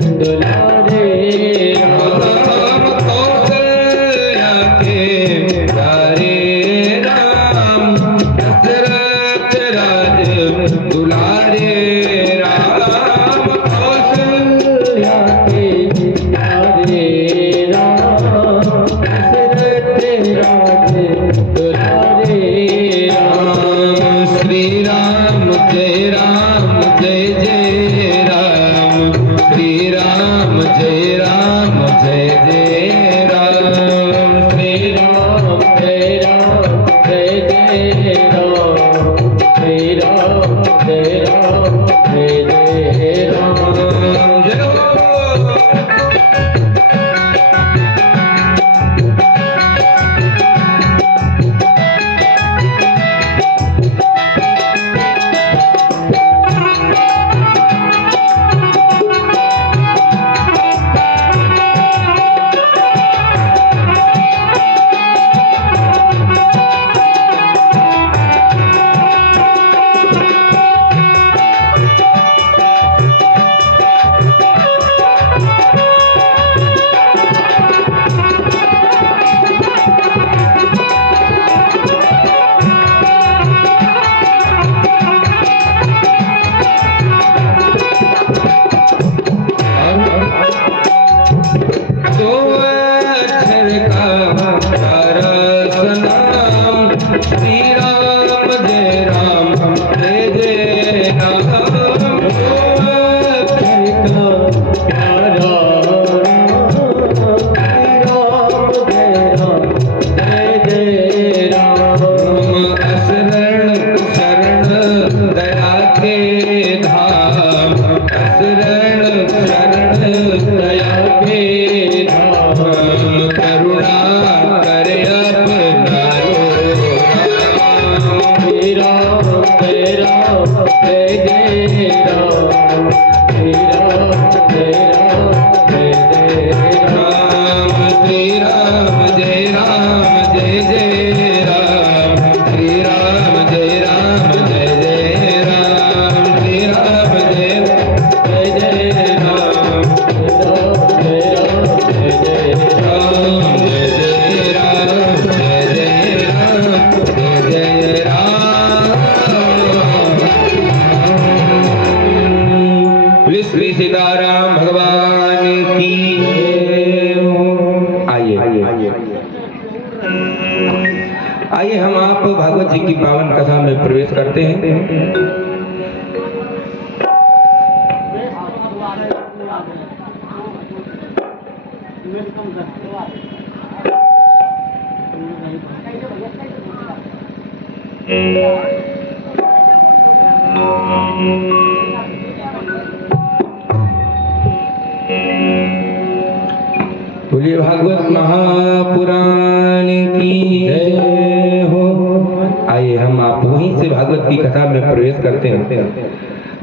दुलारे राम कौशल्या के प्यारे राम दशरथ राज दुलारे राम कौशल्या के प्यारे राम दशरथ राज दुलारे राम श्री राम जय जय राम श्री राम जय जय राम श्री राम जय जय राम श्री राम जय जय राम जय हो। श्री सीताराम भगवान की आइए हम आप भागवत जी की पावन कथा में प्रवेश करते हैं। बोलिए भागवत महापुराण की जय हो। आइए हम आप वहीं से भागवत की कथा में प्रवेश करते हैं।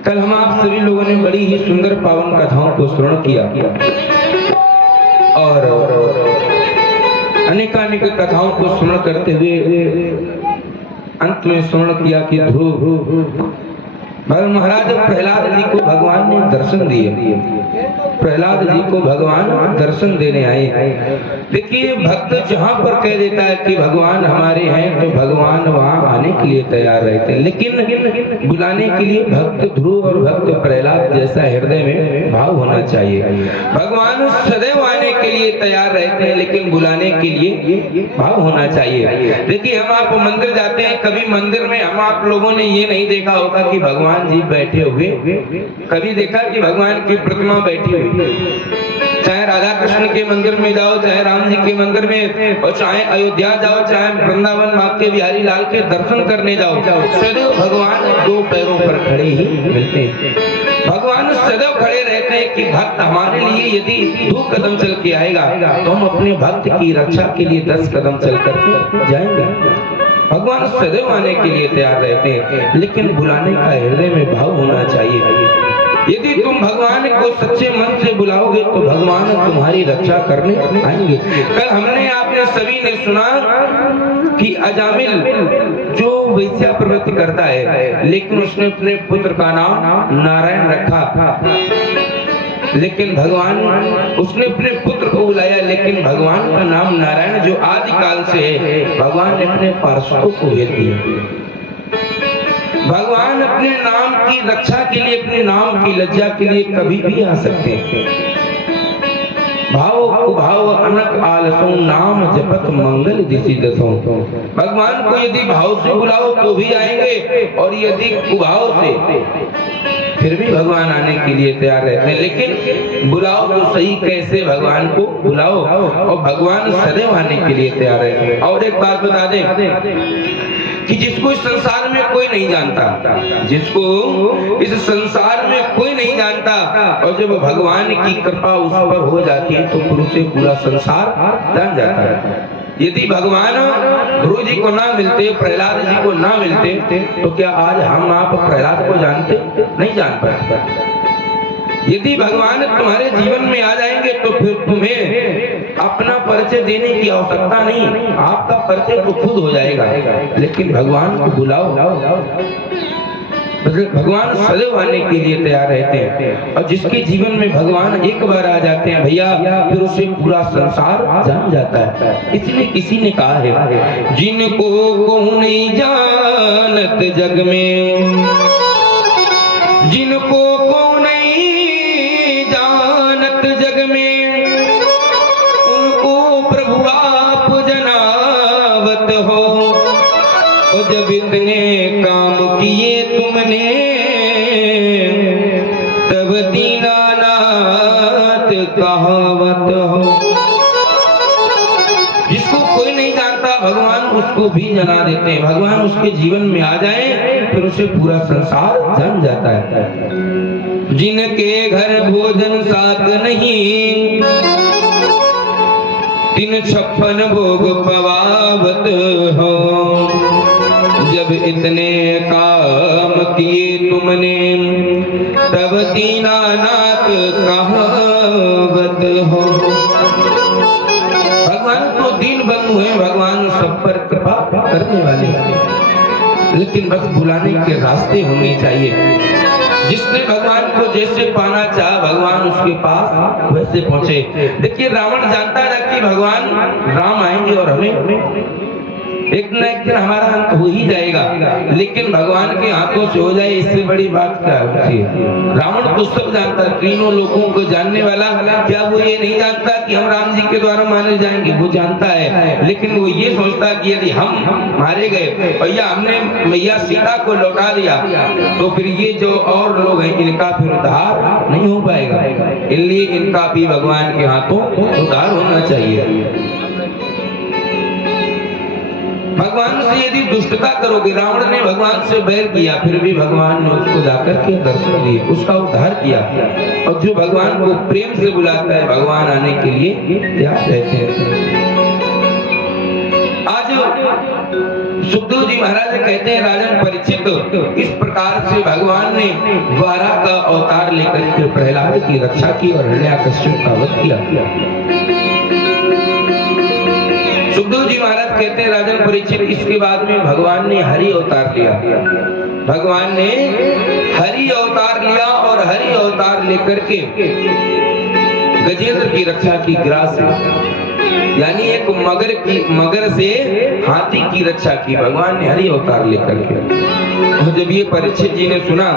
कल हम आप सभी लोगों ने बड़ी ही सुंदर पावन कथाओं को श्रवण किया और अनेकानेक कथाओं को श्रवण करते हुए अंत में श्रवण किया कि ध्रुव महाराज प्रहलाद जी को भगवान ने दर्शन दिए। प्रहलाद जी को भगवान दर्शन देने आए। देखिए भक्त जहाँ पर कह देता है कि भगवान हमारे हैं तो भगवान वहाँ आने के लिए तैयार रहते हैं, लेकिन बुलाने के लिए भक्त ध्रुव और भक्त प्रहलाद जैसा हृदय में भाव होना चाहिए। भगवान सदैव आने के लिए तैयार रहते हैं, लेकिन बुलाने के लिए भाव होना चाहिए। देखिए हम आप मंदिर जाते हैं, कभी मंदिर में हम आप लोगों ने ये नहीं देखा होगा कि भगवान जी बैठे हुए, कभी देखा कि भगवान की प्रतिमा बैठी हुई। चाहे राधा कृष्ण के मंदिर में जाओ, चाहे राम जी के मंदिर में, और चाहे अयोध्या जाओ, चाहे वृंदावन माँ के बिहारी लाल के दर्शन करने जाओ, सदैव भगवान दो पैरों पर खड़े ही मिलते हैं। भगवान सदैव खड़े रहते हैं कि भक्त हमारे लिए यदि 2 कदम चल के आएगा तो हम अपने भक्त की रक्षा के लिए 10 कदम चल करके जाएंगे। भगवान सदैव आने के लिए तैयार रहते हैं, लेकिन बुलाने का हृदय में भाव होना चाहिए। यदि तुम भगवान को सच्चे मन से बुलाओगे तो भगवान तुम्हारी रक्षा करने आएंगे। कल हमने आपने सभी ने सुना कि अजामिल जो वैश्या प्रवृत्ति करता है, लेकिन उसने अपने पुत्र का नाम नारायण रखा। लेकिन भगवान उसने अपने पुत्र को बुलाया, लेकिन भगवान का नाम नारायण जो आदि काल से है, भगवान ने अपने पार्षदों को भेज दिया। भगवान अपने नाम की रक्षा के लिए, अपने नाम की लज्जा के लिए कभी भी आ सकते हैं। भाव कुभाव अनक आलसों नाम जपत मंगल दिशि दसों। भगवान को यदि भाव से बुलाओ तो भी आएंगे, और यदि कुभाव से फिर भी भगवान आने के लिए तैयार रहते हैं। लेकिन बुलाओ तो सही, कैसे भगवान को बुलाओ, और भगवान सदैव आने के लिए तैयार रहते हैं। और एक बात बता दें कि जिसको इस संसार में कोई नहीं जानता, जिसको इस संसार में कोई नहीं जानता, और जब भगवान की कृपा उस पर हो जाती है तो फिर उसे पूरा संसार जान जाता है। यदि भगवान ध्रुव जी को ना मिलते, प्रहलाद जी को ना मिलते, तो क्या आज हम आप प्रहलाद को जानते? नहीं जान पाते। यदि भगवान तुम्हारे जीवन में आ जाएंगे तो फिर तुम्हें अपना परिचय देने की आवश्यकता नहीं, आपका परिचय तो खुद हो जाएगा। लेकिन भगवान को बुलाओ, भगवान सदैव आने के लिए तैयार रहते हैं। और जिसके जीवन में भगवान एक बार आ जाते हैं भैया, फिर उसे पूरा संसार जान जाता है। इसलिए किसी ने कहा है, जिनको को नहीं जानत जग में, जिनको को नहीं जानत जग में, उनको प्रभु आप जनावत हो। और जब इतने काम किए तुमने, तब दीनानाथ कहावत हो। जिसको कोई नहीं जानता भगवान उसको भी जना देते हैं। भगवान उसके जीवन में आ जाए फिर उसे पूरा संसार जान जाता है। जिनके घर भोजन साथ नहीं, तिन 56 भोग पवावत हो। जब इतने काम किए तुमने, तब दीनानाथ कहावत हो। भगवान तो दीन बंधु हैं, भगवान सब पर कृपा करने वाले हैं, लेकिन बस बुलाने के रास्ते होने चाहिए। जिसने भगवान को जैसे पाना चाहा, भगवान उसके पास वैसे पहुंचे। देखिए, रावण जानता था कि भगवान राम आएंगे और हमें एक न एक दिन हमारा अंत हो ही जाएगा, लेकिन भगवान के हाथों से हो जाए इससे बड़ी बात क्या होती है। रावण तो सब जानता, तीनों लोगों को जानने वाला, क्या वो ये नहीं जानता कि हम राम जी के द्वारा माने जाएंगे? वो जानता है, लेकिन वो ये सोचता कि यदि हम मारे गए, भैया हमने मैया सीता को लौटा दिया, तो फिर ये जो और लोग हैं इनका फिर उद्धार नहीं हो पाएगा। इसलिए इनका भी भगवान के हाथों उद्धार होना चाहिए। भगवान से यदि दुष्टता करोगे, रावण ने भगवान से बैर किया, फिर भी भगवान ने उसको जाकर के दर्शन दिए, उसका उद्धार किया। और जो भगवान को प्रेम से बुलाता है, भगवान आने के लिए तैयार रहते हैं। आज सुखदेव जी महाराज कहते हैं, राजन परीक्षित, इस प्रकार से भगवान ने द्वारा का अवतार लेकर के प्रहलाद की रक्षा की और हिरण्याकश्यप का वध किया। सुखदेव जी महाराज कहते हैं, राजन परीक्षित, इसके बाद में भगवान ने हरि अवतार लिया। भगवान ने हरि अवतार लिया और हरि अवतार लेकर के गजेंद्र की रक्षा की, ग्रास यानी एक मगर से हाथी की रक्षा की, भगवान ने हरि अवतार लेकर के। और जब ये परीक्षित जी ने सुना,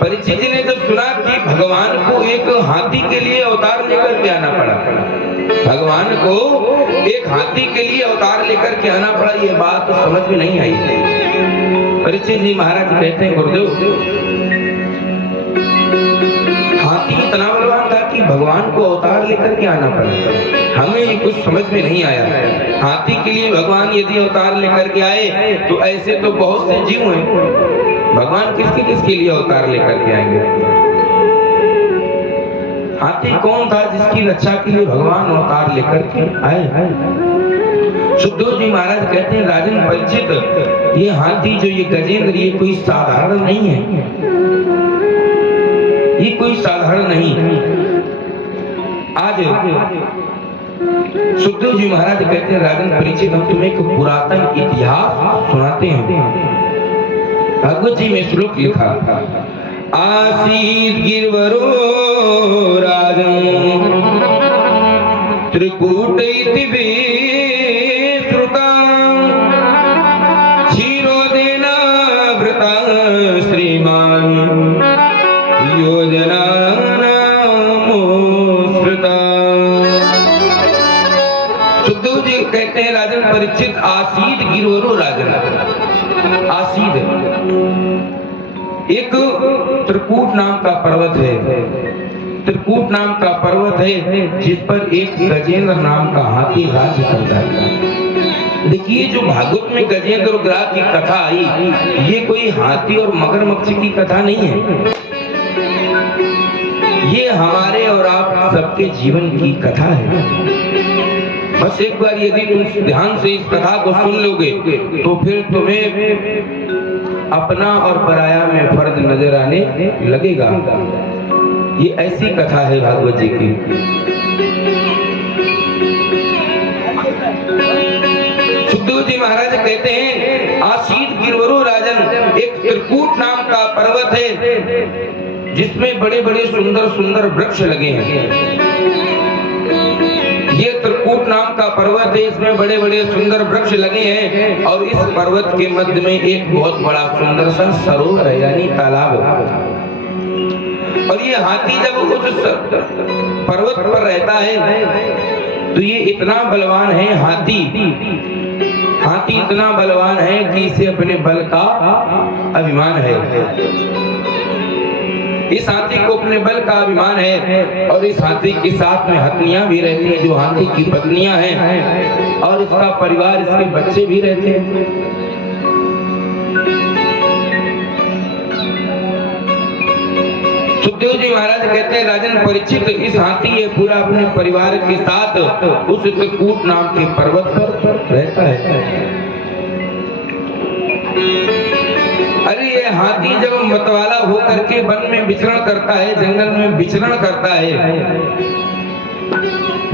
परीक्षित जी ने जब सुना कि भगवान को एक हाथी के लिए अवतार लेकर के आना पड़ा, भगवान को एक हाथी के लिए अवतार लेकर के आना पड़ा, ये बात तो समझ में नहीं आई। परीक्षित जी महाराज कहते हैं, गुरुदेव, हाथी इतना बलवान था कि भगवान को अवतार लेकर के आना पड़ा। हमें ये कुछ समझ में नहीं आया। हाथी के लिए भगवान यदि अवतार लेकर के आए तो ऐसे तो बहुत से जीव हैं, भगवान किसके लिए अवतार लेकर के आएंगे? हाथी कौन था जिसकी रक्षा के लिए भगवान अवतार लेकर के आए? सुखदेव जी महाराज कहते हैं, राजन परीक्षित, ये हाथी जो ये गजेंद्र, ये कोई साधारण नहीं है, ये कोई साधारण नहीं। आज सुखदेव जी महाराज कहते हैं, राजन परीक्षित, हम तुम्हें एक पुरातन इतिहास सुनाते हैं। भगवत जी में श्लोक लिखा, आसीत गिरवरो भोजनानामो स्मृता। सुखदेव जी कहते हैं राजन परीक्षित आसीद गिरवरो राजन। आसीद एक त्रिकूट नाम का पर्वत है, त्रिकूट नाम का पर्वत है जिस पर एक गजेंद्र नाम का हाथी राज्य करता है। देखिए जो भागवत में गजेंद्र और ग्राह की कथा आई, ये कोई हाथी और मगरमच्छ की कथा नहीं है, ये हमारे और आप सबके जीवन की कथा है। बस एक बार यदि तुम ध्यान से इस कथा को सुन लोगे तो फिर तुम्हें अपना और पराया में फर्क नजर आने लगेगा। ये ऐसी कथा है भागवत जी की। सुखदेव जी महाराज कहते हैं आसीद गिरवरो राजन, एक त्रिकूट नाम का पर्वत है जिसमें बड़े बड़े सुंदर सुंदर वृक्ष लगे हैं। ये त्रिकूट नाम का पर्वत है, इसमें बड़े बड़े सुंदर वृक्ष लगे हैं और इस पर्वत के मध्य में एक बहुत बड़ा सुंदर सा सरोवर है यानी तालाब है। और ये हाथी जब उस पर्वत पर रहता है तो ये इतना बलवान है, हाथी इतना बलवान है कि इसे अपने बल का अभिमान है। इस हाथी को अपने बल का अभिमान है और इस हाथी के साथ में हथनियां भी रहती हैं जो हाथी की पत्नियां हैं, और इसका परिवार, इसके बच्चे भी रहते हैं। सुखदेव जी महाराज कहते हैं राजन परीक्षित इस हाथी ये पूरा अपने परिवार के साथ उस त्रिकूट नाम के पर्वत पर रहता है। अरे ये हाथी जब मतवाला होकर के वन में विचरण करता है, जंगल में विचरण करता है,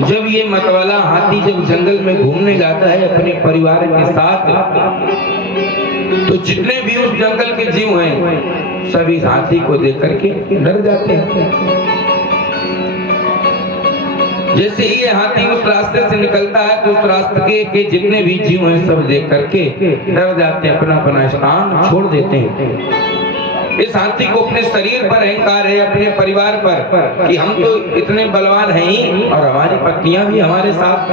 जब ये मतवाला हाथी जब जंगल में घूमने जाता है अपने परिवार के साथ, तो जितने भी उस जंगल के जीव हैं सभी हाथी को देख करके डर जाते हैं। जैसे ही ये हाथी उस रास्ते से निकलता है तो उस रास्ते के जितने भी जीव हैं सब देख करके डर जाते हैं, अपना अपना स्थान छोड़ देते हैं। इस हाथी को अपने शरीर पर अहंकार है, अपने परिवार पर, कि हम तो इतने बलवान हैं ही और हमारी पत्नियां भी हमारे साथ,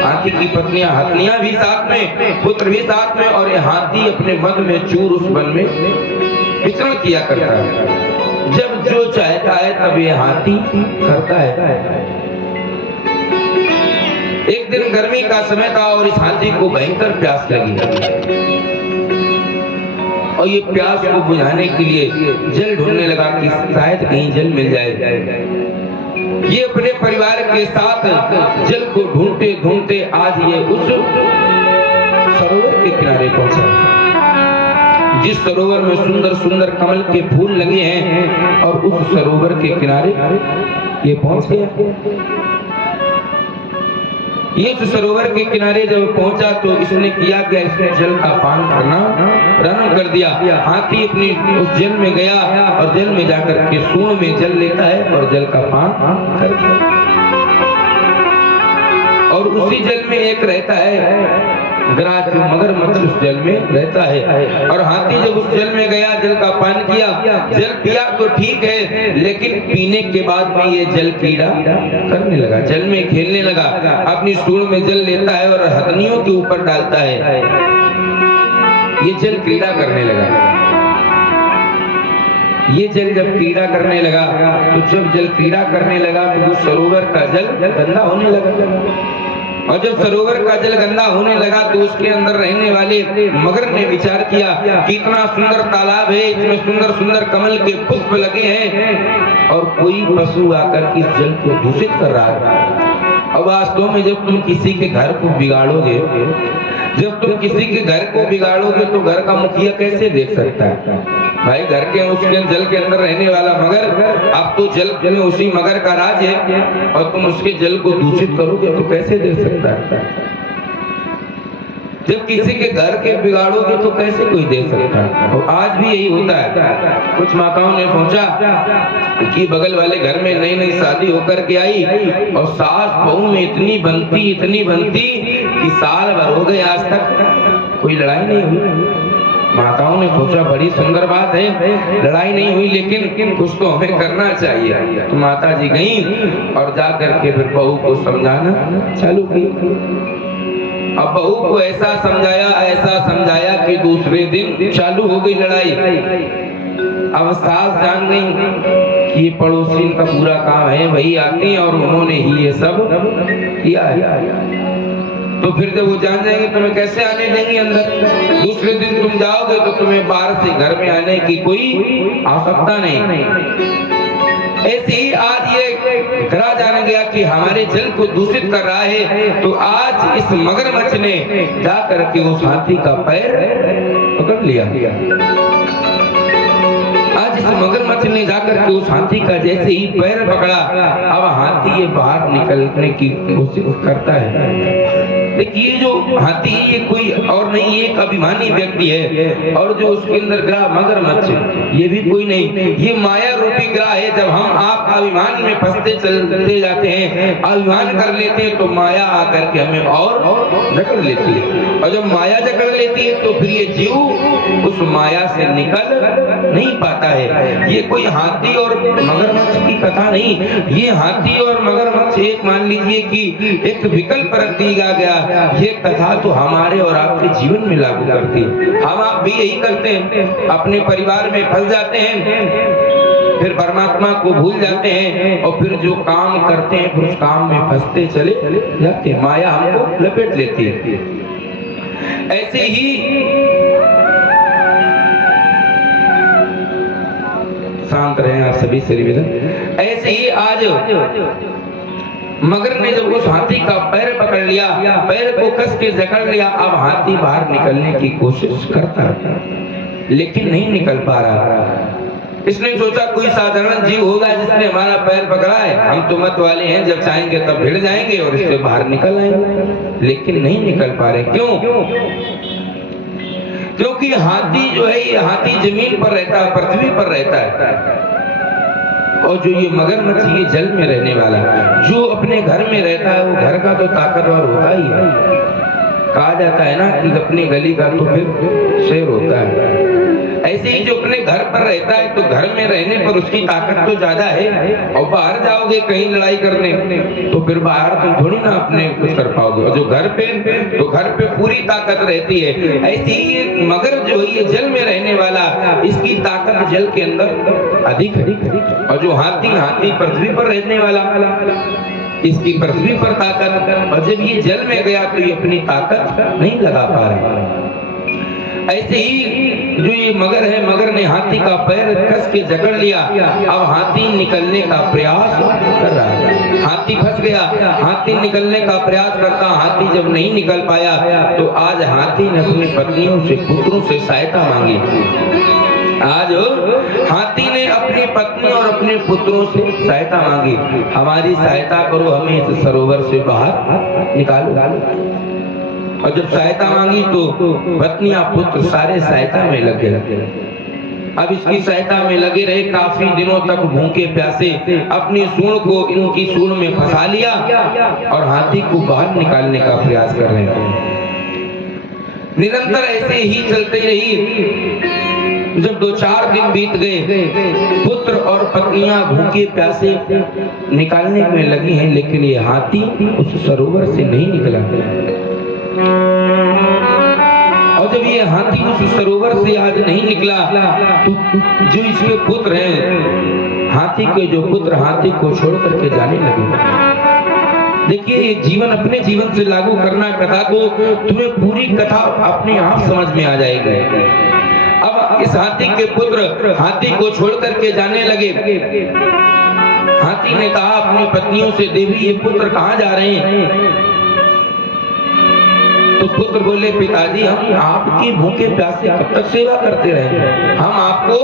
हाथी की पत्नियां, हथनियां भी साथ में, पुत्र भी साथ में, और ये हाथी अपने वन में चूर उस वन में विचरण किया करता है। जब जो चाहता है तब ये हाथी करता है। एक दिन गर्मी का समय था और इस हाथी को भयंकर प्यास लगी और ये प्यास को बुझाने के लिए जल ढूंढने लगा कि शायद कहीं जल मिल जाए। ये अपने परिवार के साथ जल को ढूंढते ढूंढते आज ये उस सरोवर के किनारे पहुंचा, जिस सरोवर में सुंदर सुंदर कमल के फूल लगे हैं, और उस सरोवर के किनारे ये पहुंच गया। ये तो सरोवर के किनारे जब पहुंचा तो इसने किया क्या, इसने जल का पान करना प्रारंभ कर दिया। हाथी अपनी उस जल में गया और जल में जाकर के सूंड में जल लेता है और जल का पान करता है, और उसी जल में एक रहता है ग्राह जो मगरमच्छ उस जल में रहता है। और हाथी जब उस जल में गया, जल का पान किया, जल पिया तो ठीक है, लेकिन पीने के बाद में ये जल क्रीड़ा करने लगा, जल में खेलने लगा, अपनी सूंड में जल लेता है और हथनियों के ऊपर डालता है, ये जल क्रीड़ा करने लगा। ये जल जब क्रीड़ा करने लगा तो जब जल क्रीड़ा करने लगा तो उस सरोवर का जल गंदा होने लगा, और जब सरोवर का जल गंदा होने लगा तो उसके अंदर रहने वाले मगर ने विचार किया कि इतना सुंदर तालाब है, इसमें सुंदर सुंदर कमल के पुष्प लगे हैं और कोई पशु आकर इस जल को दूषित कर रहा है। अब वास्तव में जब तुम किसी के घर को बिगाड़ोगे, जब तुम किसी के घर को बिगाड़ोगे तो घर का मुखिया कैसे देख सकता है भाई? घर के उसके जल के अंदर रहने वाला मगर, अब तो जल में उसी मगर का राज है और तुम उसके जल को दूषित करोगे तो कैसे देख सकता है? जब किसी के घर के बिगाड़ोगे तो कैसे कोई देख सकता है? और आज भी यही होता है। कुछ माताओं ने सोचा कि बगल वाले घर में नई नई शादी होकर के आई और सास बहू में इतनी बनती कि साल भर हो गए आज तक कोई लड़ाई नहीं हुई। माताओं ने सोचा बड़ी सुंदर बात है, लड़ाई नहीं हुई लेकिन कुछ तो हमें करना चाहिए। तो माता जी गईं और जा करके फिर बहू को समझाना चालू किया। अब बहू को ऐसा समझाया कि दूसरे दिन चालू हो गई लड़ाई। अब सास जान गई कि ये पड़ोसी का पूरा काम है, वही आती हैं और उन्होंने ही ये सब किया है। तो फिर जब वो जान जाएंगे तुम्हें कैसे आने देंगे अंदर। दूसरे दिन तुम जाओगे तो तुम्हें बाहर से घर में आने की कोई आवश्यकता नहीं। ऐसे ही आज ये कहा जाने गया कि हमारे जल को दूषित कर रहा है, तो आज इस मगरमच्छ ने जाकर के उस हाथी का पैर पकड़ लिया। आज इस मगरमच्छ ने जाकर के उस हाथी का जैसे ही पैर पकड़ा, अब हाथी ये बाहर निकलने की कोशिश करता है। देखिए जो हाथी ये कोई और नहीं, एक अभिमानी व्यक्ति है, और जो उसके अंदर ग्रह मगरमच्छ ये भी कोई नहीं, ये माया रूपी ग्रह है। जब हम आप अभिमान में फंसते चलते जाते हैं, अभिमान कर लेते हैं, तो माया आकर के हमें और जकड़ लेती है, और जब माया जकड़ लेती है तो फिर ये जीव उस माया से निकल नहीं पाता है। ये कोई हाथी और मगरमच्छ की कथा नहीं, ये हाथी और मगरमच्छ एक मान लीजिए कि एक विकल्प रख दिया गया। ये कथा तो हमारे और आपके जीवन में लागू करती है। हम आप भी यही करते हैं, अपने परिवार में फंस जाते हैं, फिर परमात्मा को भूल जाते हैं, और फिर जो काम करते हैं फिर उस काम में फंसते चले जाते हैं, माया हमको लपेट लेती है। ऐसे ही शांत रहे आप सभी शरीर। ऐसे ही आज मगर ने जब उस हाथी का पैर पकड़ लिया, पैर को कस के जकड़ लिया, अब हाथी बाहर निकलने की कोशिश करता लेकिन नहीं निकल पा रहा। इसने सोचा कोई साधारण जीव होगा जिसने हमारा पैर पकड़ा है, हम तो मत वाले हैं, जब चाहेंगे तब भिड़ जाएंगे और इससे बाहर निकल आएंगे, लेकिन नहीं निकल पा रहे। क्यों? क्योंकि हाथी जो है, ये हाथी जमीन पर रहता है, पृथ्वी पर रहता है, और जो ये मगरमच्छ ये जल में रहने वाला, जो अपने घर में रहता है वो घर का तो ताकतवर होता ही है। कहा जाता है ना कि अपनी गली का तो फिर शेर होता है। ऐसे ही जो अपने घर पर रहता है तो घर में रहने पर उसकी ताकत तो ज्यादा है, और बाहर जाओगे कहीं लड़ाई करने तो फिर बाहर तुम थोड़ी ना अपने कुछ कर पाओगे, और जो घर पे तो घर पे पूरी ताकत रहती है। ऐसे ही ये मगर जो है ये जल में रहने वाला, इसकी ताकत जल के अंदर अधिक है, और जो हाथी पृथ्वी पर रहने वाला, इसकी पृथ्वी पर ताकत, और जब ये जल में गया तो ये अपनी ताकत नहीं लगा पा रहा। ऐसे ही जो ये मगर है, मगर ने हाथी का पैर कस के जकड़ लिया, अब हाथी निकलने का प्रयास कर रहा है। हाथी फंस गया, हाथी निकलने का प्रयास करता, हाथी जब नहीं निकल पाया तो आज हाथी ने अपनी पत्नियों से, पुत्रों से सहायता मांगी। आज हाथी ने अपनी पत्नी और अपने पुत्रों से सहायता मांगी, हमारी सहायता करो, हमें इस सरोवर से बाहर निकालो। और जब सहायता मांगी तो पत्नियां पुत्र सारे सहायता में लगे रहे। अब इसकी सहायता में लगे रहे, काफी दिनों तक भूखे प्यासे अपनी सूंड को इनकी सूंड में फंसा लिया और हाथी को बाहर निकालने का प्रयास कर रहे हैं। निरंतर ऐसे ही चलते रही। जब 2-4 दिन बीत गए, पुत्र और पत्नियां भूखे प्यासे निकालने में लगी हैं, लेकिन ये हाथी उस सरोवर से नहीं निकला। और जब ये हाथी उस सरोवर से आज नहीं निकला तो जो इसके पुत्र हैं, हाथी के जो पुत्र हाथी को छोड़ करके जाने लगे। देखिए ये जीवन अपने जीवन से लागू करना कथा को, तुम्हें पूरी कथा अपने आप समझ में आ जाएगी। अब इस हाथी के पुत्र हाथी को छोड़ करके जाने लगे। हाथी ने कहा अपनी पत्नियों से, देवी ये पुत्र कहाँ जा रहे हैं? तो पुत्र बोले, पिताजी हम आपकी भूखे प्यासे कब तक सेवा करते रहेंगे? हम आपको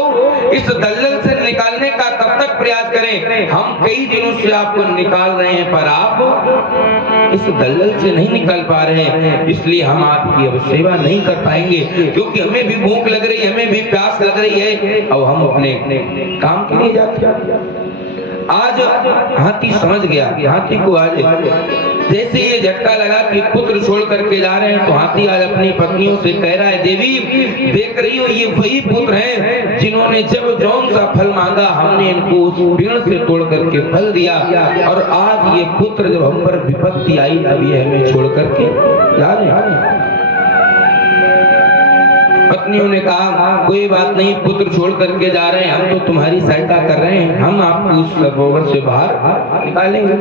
इस दलदल से निकालने का कब तक प्रयास करें? हम कई दिनों से आपको निकाल रहे हैं पर आप इस दलदल से नहीं निकल पा रहे हैं, इसलिए हम आपकी अब सेवा नहीं कर पाएंगे, क्योंकि हमें भी भूख लग रही है, हमें भी प्यास लग रही है, और हम अपने काम के लिए जाते हैं। आज हाथी समझ गया, हाथी को आज जैसे ये झटका लगा कि पुत्र छोड़ करके जा रहे हैं तो हाथी आज अपनी पत्नियों से कह रहा है, देवी देख रही हो ये वही पुत्र हैं जिन्होंने जब जौन सा फल मांगा हमने इनको उस पेड़ से तोड़ करके फल दिया, और आज ये पुत्र जब हम पर विपत्ति आई तब ये हमें छोड़ करके जा रहे हैं। पत्नियों ने कहा कोई बात नहीं, पुत्र छोड़ करके जा रहे हैं, हम तो तुम्हारी सहायता कर रहे हैं, हम आपको उस सरोवर से बाहर निकालेंगे।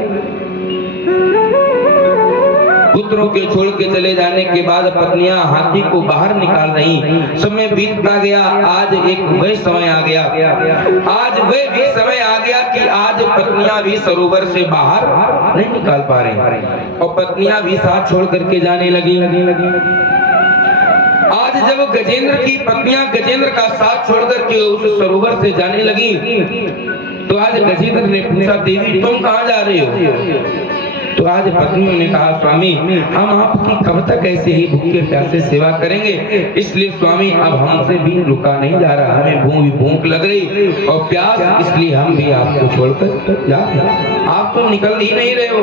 पुत्रों के छोड़ के चले जाने के बाद पत्नियां हाथी को बाहर निकाल रही। समय बीतता गया, आज एक वह समय आ गया, आज वह भी समय आ गया कि आज पत्नियां भी सरोवर से बाहर नहीं निकाल पा रही और पत्नियां भी साथ छोड़ करके जाने लगी। आज जब गजेंद्र की पत्नियां गजेंद्र का साथ छोड़ करके उस सरोवर से जाने लगी तो आज गजेंद्र ने पूछा, देवी तुम कहाँ जा रहे हो? तो आज पत्नियों ने कहा, स्वामी हम आपकी कब तक ऐसे ही भूखे प्यासे सेवा करेंगे, इसलिए स्वामी अब हमसे भी रुका नहीं जा रहा, हमें भूख लग रही और प्यास, इसलिए हम भी आपको छोड़कर जा रहे हैं। आप तो निकल ही नहीं रहे हो,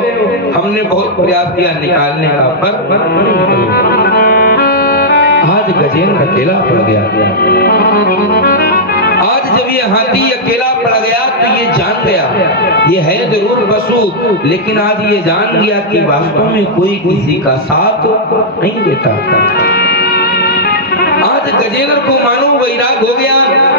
हमने बहुत प्रयास किया निकालने का पर आज गजेंद्र अकेला पड़ गया। आज जब ये हाथी अकेला पड़ गया तो ये जान गया ये है जरूर पशु, लेकिन आज ये जान गया कि वास्तव में कोई किसी का साथ नहीं देता। आज गजेंद्र को मानो वैराग हो गया।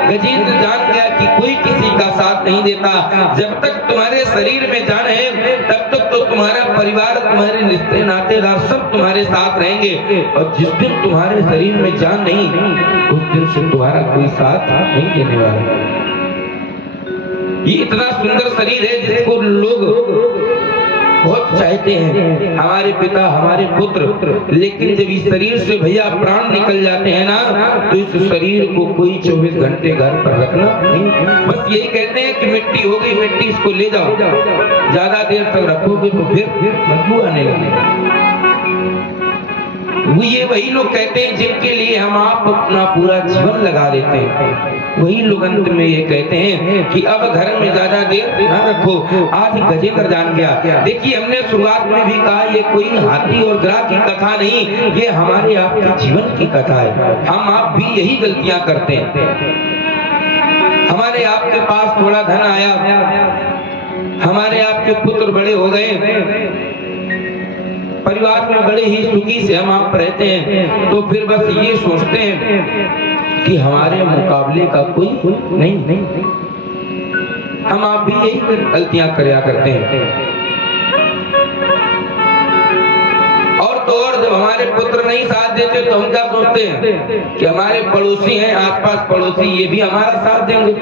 गजेंद्र जान गया कि कोई किसी का साथ नहीं देता। जब तक तुम्हारे शरीर में जान है तब तक तो तुम्हारा परिवार, तुम्हारे रिश्ते नातेदार सब तुम्हारे साथ रहेंगे, और जिस दिन तुम्हारे शरीर में जान नहीं उस दिन से तुम्हारा कोई साथ नहीं देने वाला। ये इतना सुंदर शरीर है जिसको लोग बहुत चाहते हैं, हमारे पिता हमारे पुत्र, लेकिन जब इस शरीर से भैया प्राण निकल जाते हैं ना तो इस शरीर को कोई 24 घंटे घर पर रखना नहीं। बस यही कहते हैं कि मिट्टी हो गई, मिट्टी इसको ले जाओ, ज्यादा देर तक रखोगे तो फिर बदबू आने लगेगी। ये वही लोग कहते हैं जिनके लिए हम आप अपना पूरा जीवन लगा देते हैं, वही लोग अंत में ये कहते हैं कि अब घर में ज्यादा देर न रखो। आज गजेंद्र जान गया। देखिए हमने शुरुआत में भी कहा ये कोई हाथी और ग्राह की कथा नहीं, ये हमारे आपके जीवन की कथा है। हम आप भी यही गलतियां करते हैं। हमारे आपके पास थोड़ा धन आया, हमारे आपके पुत्र बड़े हो गए, परिवार में बड़े ही सुखी से हम आप रहते हैं, तो फिर बस ये सोचते हैं कि हमारे मुकाबले का कोई नहीं। हम आप भी यही गलतियां करया करते हैं। और तो और जब हमारे पुत्र नहीं साथ देते तो हम क्या सोचते हैं कि हमारे पड़ोसी हैं, आसपास पड़ोसी, ये भी हमारा साथ देंगे।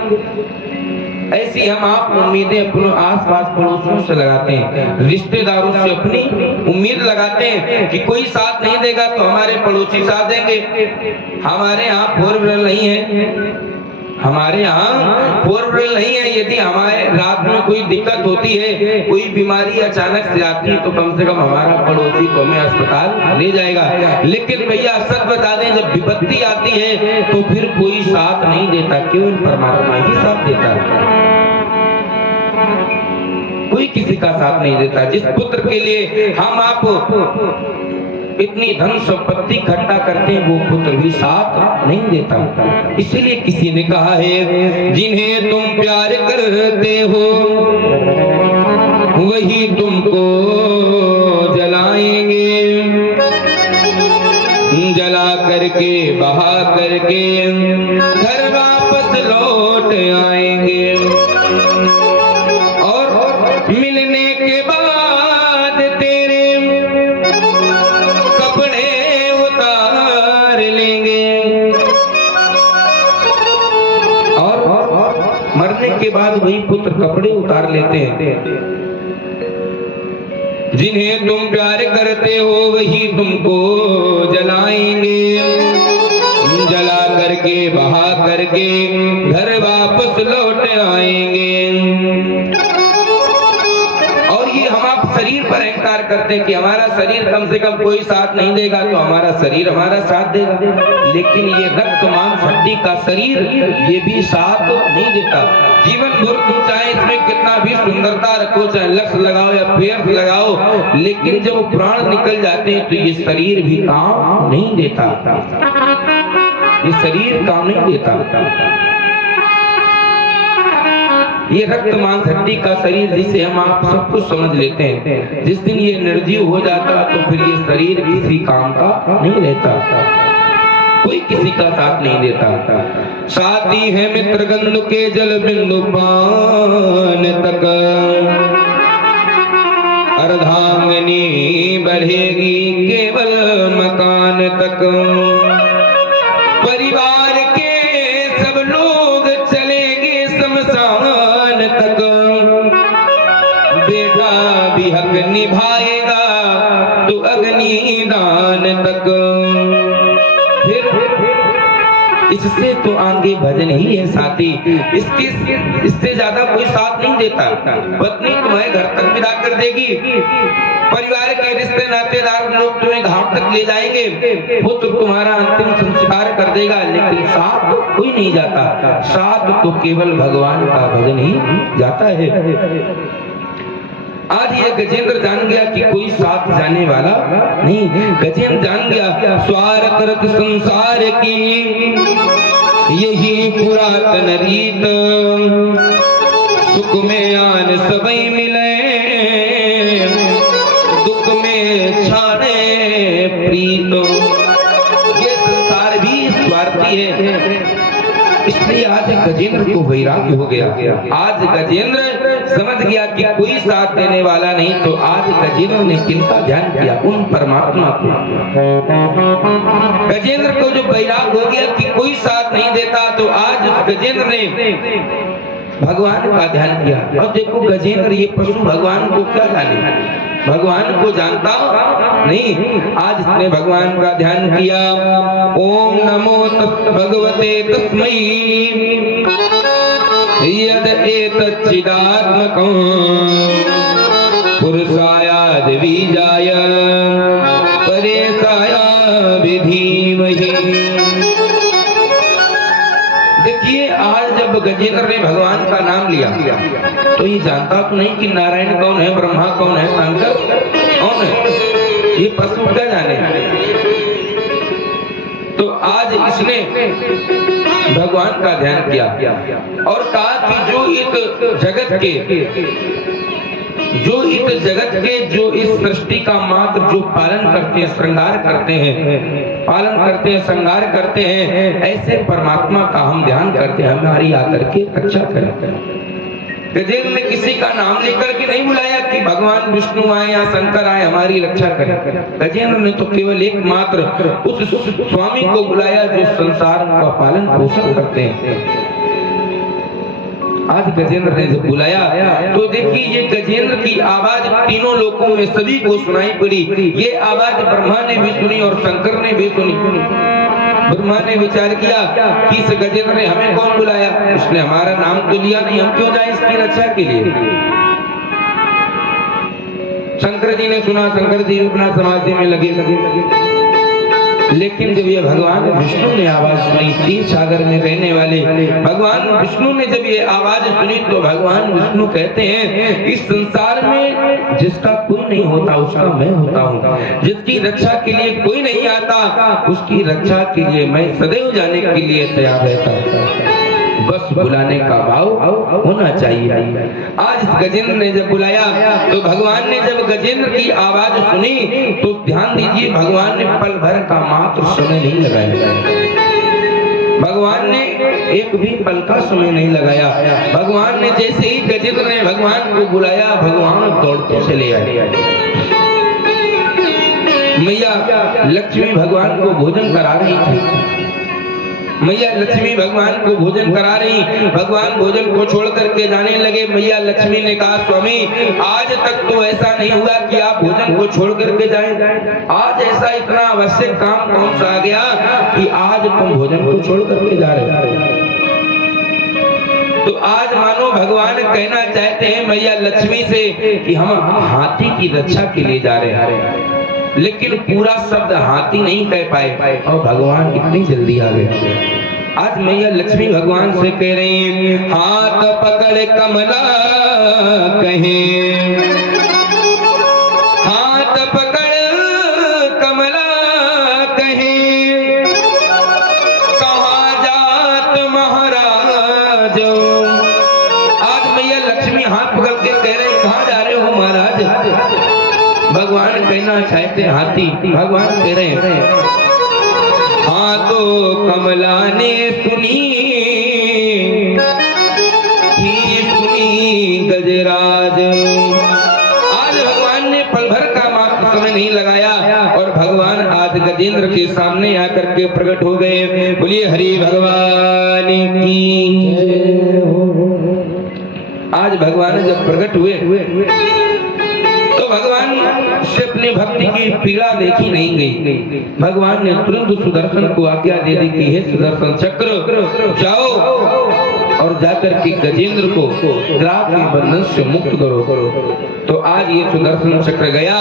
ऐसी हम आप उम्मीदें अपने आसपास पड़ोसियों से लगाते हैं, रिश्तेदारों से अपनी उम्मीद लगाते हैं कि कोई साथ नहीं देगा तो हमारे पड़ोसी साथ देंगे। हमारे यहाँ फोर व्हीलर नहीं है, हमारे यहाँ फोर व्हीलर नहीं है। यदि हमारे रात में कोई दिक्कत होती है, कोई बीमारी अचानक से आती है तो कम से कम हमारा पड़ोसी तो हमें अस्पताल ले जाएगा। लेकिन भैया सच बता दें, जब विपत्ति आती है तो फिर कोई साथ नहीं देता, केवल परमात्मा ही साथ देता है, कोई किसी का साथ नहीं देता। जिस पुत्र के लिए हम आप इतनी धन संपत्ति इकट्ठा करते हैं वो पुत्र भी साथ नहीं देता। इसीलिए किसी ने कहा है, जिन्हें तुम प्यार करते हो वही तुमको जलाएंगे, जला करके बहा करके घर वापस लौट आएंगे, और मिलने के बाद तेरे कपड़े उतार लेंगे, और मरने के बाद वही पुत्र कपड़े उतार लेते हैं। जिन्हें तुम प्यार करते हो वही तुमको जलाएंगे, जला करके बहा करके घर वापस लौट आएंगे। और ये हम आप शरीर पर अहंकार करते हैं कि हमारा शरीर कम से कम कोई साथ नहीं देगा तो हमारा शरीर हमारा साथ देगा, लेकिन ये रक्त मांस हड्डी का शरीर ये भी साथ नहीं देता। जीवन भर तुम चाहे इसमें कितना भी सुंदरता रखो, चाहे लक्ष्य लगाओ या पेड़ लगाओ, लेकिन जब प्राण निकल जाते हैं तो ये शरीर भी काम नहीं देता, ये शरीर काम नहीं देता। ये रक्त मांस हड्डी का शरीर जिसे हम आप सब कुछ समझ लेते हैं, जिस दिन ये निर्जीव हो जाता तो फिर ये शरीर किसी काम का नहीं रहता, कोई किसी का साथ नहीं देता। साथी है मित्र गंध के जल बिंदु पान तक, अर्धांगनी बढ़ेगी केवल मकान तक। परिवार के सब लोग चलेंगे शमशान तक, बेटा भी हक निभाएगा तो अग्नि दान तक। इससे तो आगे भजन ही है साथी, इससे ज्यादा कोई साथ नहीं देता। पत्नी तुम्हें घर तक विदा कर देगी, परिवार के रिश्ते नातेदार लोग तुम्हें घाट तक ले जाएंगे, पुत्र तुम्हारा अंतिम संस्कार कर देगा, लेकिन साथ कोई नहीं जाता। साथ तो केवल भगवान का भजन ही जाता है। आज ये गजेंद्र जान गया कि कोई साथ जाने वाला नहीं। गजेंद्र जान गया स्वार्थ रत संसार की यही पुरातन रीत, सुख में आन सबई मिले दुख में छाड़े प्रीत। ये संसार भी स्वार्थी है, इसलिए आज गजेंद्र को वैराग्य हो गया। आज गजेंद्र समझ गया कि कोई साथ देने वाला नहीं, तो आज गजेंद्र ने किनका ध्यान किया? उन परमात्मा को। गजेंद्र को जो वैराग्य हो गया कि कोई साथ नहीं देता, तो आज गजेंद्र ने भगवान का ध्यान किया। और देखो गजेंद्र ये पशु भगवान को क्या जाने, भगवान को जानता नहीं, आज इसने भगवान का ध्यान किया। ओम नमो भगवते तस्मै यद एतच्चिदात्मकं पुरुषाय द्विजाय परेशाय विधीमहि। देखिए आज जब गजेंद्र ने भगवान का नाम लिया तो ये जानता तो नहीं कि नारायण कौन है, ब्रह्मा कौन है, शंकर कौन है, ये पशु क्या जाने। तो आज इसने भगवान का ध्यान किया और कहा कि जो इस जगत के जो इस सृष्टि का मात्र जो पालन करते हैं, श्रृंगार करते हैं, पालन करते हैं, श्रृंगार करते हैं, ऐसे परमात्मा का हम ध्यान करते हैं, हमारी आकर के रक्षा करें। गजेंद्र ने किसी का नाम लेकर के नहीं बुलाया कि भगवान विष्णु आए या शंकर आए हमारी रक्षा करें। गजेंद्र ने तो केवल एकमात्र उस स्वामी को बुलाया जो संसार का पालन पोषण करते हैं। आज गजेंद्र ने जब बुलाया तो देखिए ये गजेंद्र की आवाज तीनों लोकों में सभी को सुनाई पड़ी। ये आवाज ब्रह्मा ने भी सुनी और शंकर ने भी सुनी। ब्रह्मा ने विचार किया कि इस गजेंद्र ने हमें कौन बुलाया, उसने हमारा नाम तो लिया नहीं, हम क्यों जाएं इसकी रक्षा के लिए। शंकर जी ने सुना, शंकर जी अपना समाधि में लगे। लेकिन जब ये भगवान विष्णु ने आवाज सुनी, तीन सागर में रहने वाले भगवान विष्णु ने जब ये आवाज सुनी, तो भगवान विष्णु कहते हैं इस संसार में जिसका कोई नहीं होता उसका मैं होता हूँ, जिसकी रक्षा के लिए कोई नहीं आता उसकी रक्षा के लिए मैं सदैव जाने के लिए तैयार रहता हूँ। बस बुलाने का भाव होना चाहिए। आज गजेंद्र ने जब बुलाया तो भगवान ने जब गजेंद्र की आवाज सुनी तो ध्यान दीजिए भगवान ने पल भर का मात्र समय नहीं लगाया। भगवान ने एक भी पल का समय नहीं लगाया। भगवान ने जैसे ही गजेंद्र ने भगवान को बुलाया, भगवान दौड़ते चले आए। मैया लक्ष्मी भगवान को भोजन करा रही थी। मैया लक्ष्मी भगवान को भोजन करा रही, भगवान भोजन को छोड़ करके जाने लगे। मैया लक्ष्मी ने कहा स्वामी आज तक तो ऐसा नहीं हुआ कि आप भोजन को छोड़ करके जाएं। आज ऐसा इतना आवश्यक काम कौन सा आ गया कि आज तुम भोजन को छोड़ करके जा रहे हो। तो आज मानो भगवान कहना चाहते हैं मैया लक्ष्मी से कि हम हाथी की रक्षा के लिए जा रहे हैं, लेकिन पूरा शब्द हाथी नहीं कह पाए और भगवान इतनी जल्दी आ गए। आज मैया लक्ष्मी भगवान से कह रही हैं, हाथ पकड़ कमला कहें, हाथ पकड़ कमला कहें, कहाँ जात महाराज। आज मैया लक्ष्मी हाथ पकड़ के कह रहे हैं, कहाँ जा रहे हो महाराज। भगवान कहना चाहते हाथी, भगवान कह रहे हैं, हाँ तो कमला ने सुनी गजराज। आज भगवान ने पल भर का मात्र समय नहीं लगाया और भगवान आज गजेंद्र के सामने आकर के प्रकट हो गए। बोलिए हरि भगवान की जय हो। आज भगवान जब प्रकट हुए तो भगवान से अपनी भक्ति की पीड़ा देखी नहीं गई। भगवान ने तुरंत सुदर्शन को आज्ञा दे दी कि हे सुदर्शन चक्र जाओ और जाकर के गजेंद्र को ग्राह के बंधन से मुक्त करो। तो आज ये सुदर्शन चक्र गया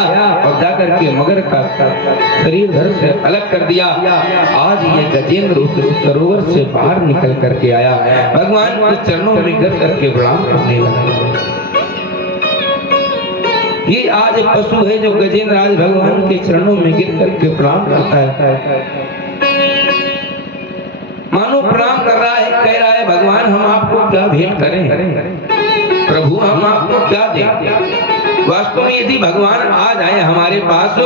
और जाकर के मगर का शरीर धर से अलग कर दिया। आज ये गजेंद्र उस सरोवर से बाहर निकल करके आया, भगवान के चरणों में गिर करके प्रणाम करने लगा। ये आज पशु है जो गजेंद्र आज भगवान के चरणों में गिर करके प्रणाम करता है, मानो प्रणाम कर रहा है, कह रहा है भगवान हम आपको क्या भेंट करें, प्रभु हम आपको क्या दें। वास्तव में यदि भगवान आ जाए हमारे पास तो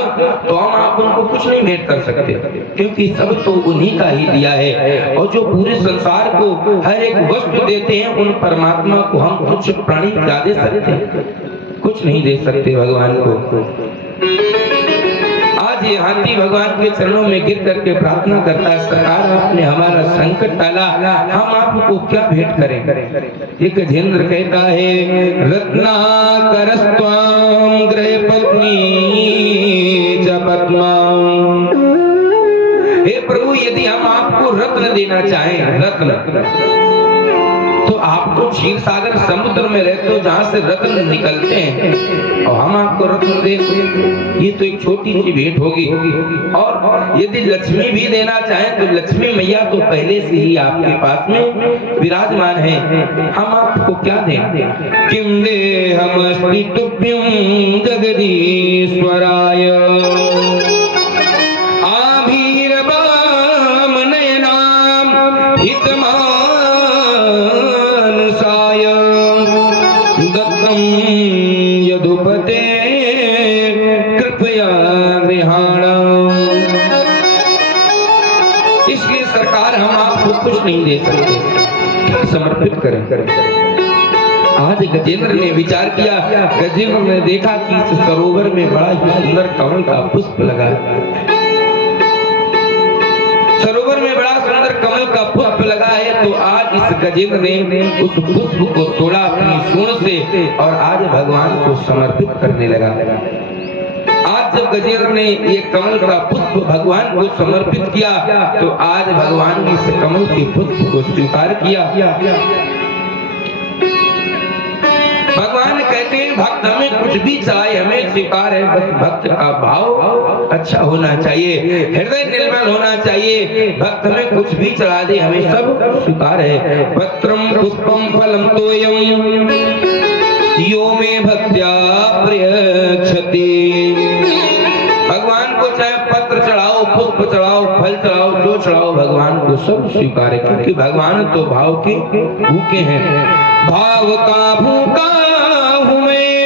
हम आप उनको कुछ नहीं भेंट कर सकते, क्योंकि सब तो उन्हीं का ही दिया है। और जो पूरे संसार को हर एक वस्तु देते हैं उन परमात्मा को हम कुछ प्राणी क्या दे सकते हैं, कुछ नहीं दे सकते भगवान को। आज ये हाथी भगवान के चरणों में गिर करके प्रार्थना करता है, सरकार आपने हमारा संकट टाला, हम आपको क्या भेंट करें। ये गजेंद्र कहता है, रत्नाकरस्त्वां गृहपत्नी च पद्मां। हे प्रभु यदि हम आपको रत्न देना चाहें, रत्न तो आप तो क्षीर सागर समुद्र में रहते हो जहाँ से रत्न निकलते हैं और हम आपको रत्न दे, ये तो एक छोटी सी भेंट होगी। और यदि लक्ष्मी भी देना चाहें तो लक्ष्मी मैया तो पहले से ही आपके पास में विराजमान है, हम आपको क्या दें। किम देहमस्ति तुभ्यं जगदीश्वराय आभीरवाम नयनाम हितमा यदुपते कृपया गृहाणा। इसलिए सरकार हम आपको कुछ नहीं दे सकते, क्या समर्पित करें। आज गजेंद्र ने विचार किया, गजेंद्र ने देखा कि इस सरोवर में बड़ा ही सुंदर कमल का पुष्प लगा है, सरोवर में बड़ा सुंदर कमल का पुष्प लगा है। तो आज इस गजेंद्र ने उस पुष्प को तोड़ा अपनी सूंड से और आज भगवान को समर्पित करने लगा। आज जब गजेंद्र ने ये कमल का पुष्प भगवान को समर्पित किया तो आज भगवान ने इस कमल के पुष्प को स्वीकार किया। भगवान कहते हैं भक्त हमें कुछ भी चाहे हमें स्वीकार है, बस भक्त का भाव अच्छा होना चाहिए, हृदय निर्मल होना चाहिए। भक्त हमें कुछ भी चढ़ा दे हमें सब स्वीकार है। पत्रम पुष्पम फलम तोयम यो में भक्त्या प्रयच्छति। भगवान को चाहे पत्र चढ़ाओ, पुष्प चढ़ाओ, फल चढ़ाओ, जो चढ़ाओ भगवान को सब स्वीकार है, क्योंकि भगवान तो भाव के भूखे हैं। भाव का भूखा हूँ मैं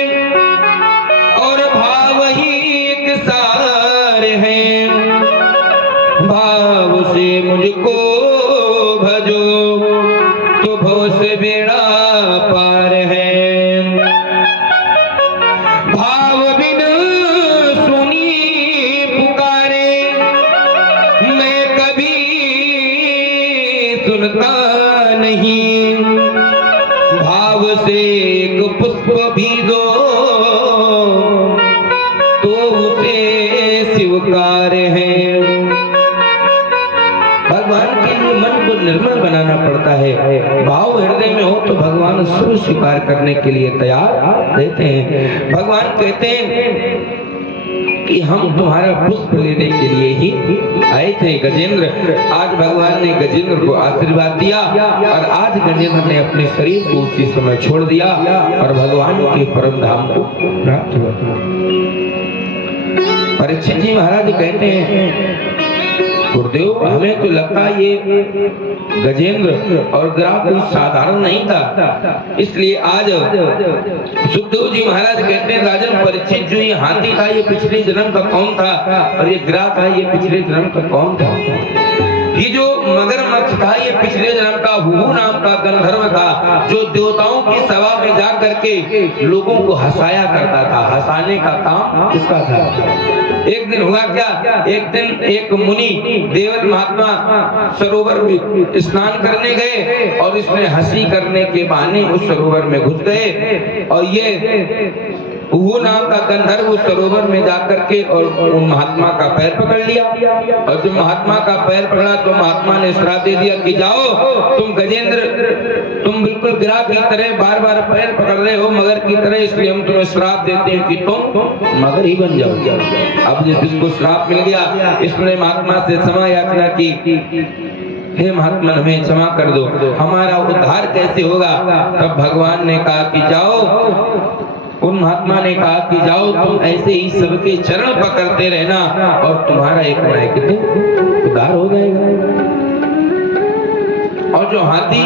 और भाव ही एक सार है, भाव से मुझको भजो तो भव से बेड़ा पार है। भाव बिन सुनी पुकारे मैं कभी सुनता नहीं, भाव से एक पुष्प भी दो तो उसे स्वीकार है। भगवान जरूर स्वीकार करने के लिए तैयार रहते हैं। भगवान कहते हैं कि हम तुम्हारा पुष्प लेने के लिए ही आए थे गजेंद्र। आज भगवान ने गजेंद्र को आशीर्वाद दिया और आज गजेंद्र ने अपने शरीर को उसी समय छोड़ दिया और भगवान के परम धाम को प्राप्त हुआ। परीक्षित जी महाराज कहते हैं गुरुदेव, हमें तो लगता है ये गजेंद्र और ग्राह कोई साधारण नहीं था, इसलिए आज सुखदेव जी महाराज कहते हैं राजन परीक्षित, जो ये हाथी था ये पिछले जन्म का कौन था और ये ग्राह था ये पिछले जन्म का कौन था। ये जो मगरमच्छ था ये पिछले जन्म का हुहू नाम का गंधर्व था, जो देवताओं की सभा में जा करके लोगों को हंसाया करता था। हंसाने का काम किसका था। एक दिन हुआ क्या, एक दिन एक मुनि देवल महात्मा सरोवर में स्नान करने गए और इसने हंसी करने के बहाने उस सरोवर में घुस गए और ये वो नाम का गंधर्व उस सरोवर में जाकर के और उन महात्मा का पैर पकड़ लिया और जब महात्मा का पैर पकड़ा तो महात्मा ने श्राप दे दिया कि जाओ तुम गजेंद्र, तुम बिल्कुल ग्राह की तरह बार बार पैर पकड़ रहे हो मगर की तरह, इसलिए हम तुम्हें श्राप देते हैं कि तुम मगर ही बन जाओ। अब जिसको श्राप मिल गया इसने महात्मा से क्षमा याचना की, हे महात्मा हमें क्षमा कर दो, हमारा उद्धार कैसे होगा। तब भगवान ने कहा कि जाओ, उन महात्मा ने कहा कि जाओ तुम ऐसे ही सबके चरण पकड़ते रहना और तुम्हारा एक ना एक दिन उद्धार हो जाएगा। और जो हाथी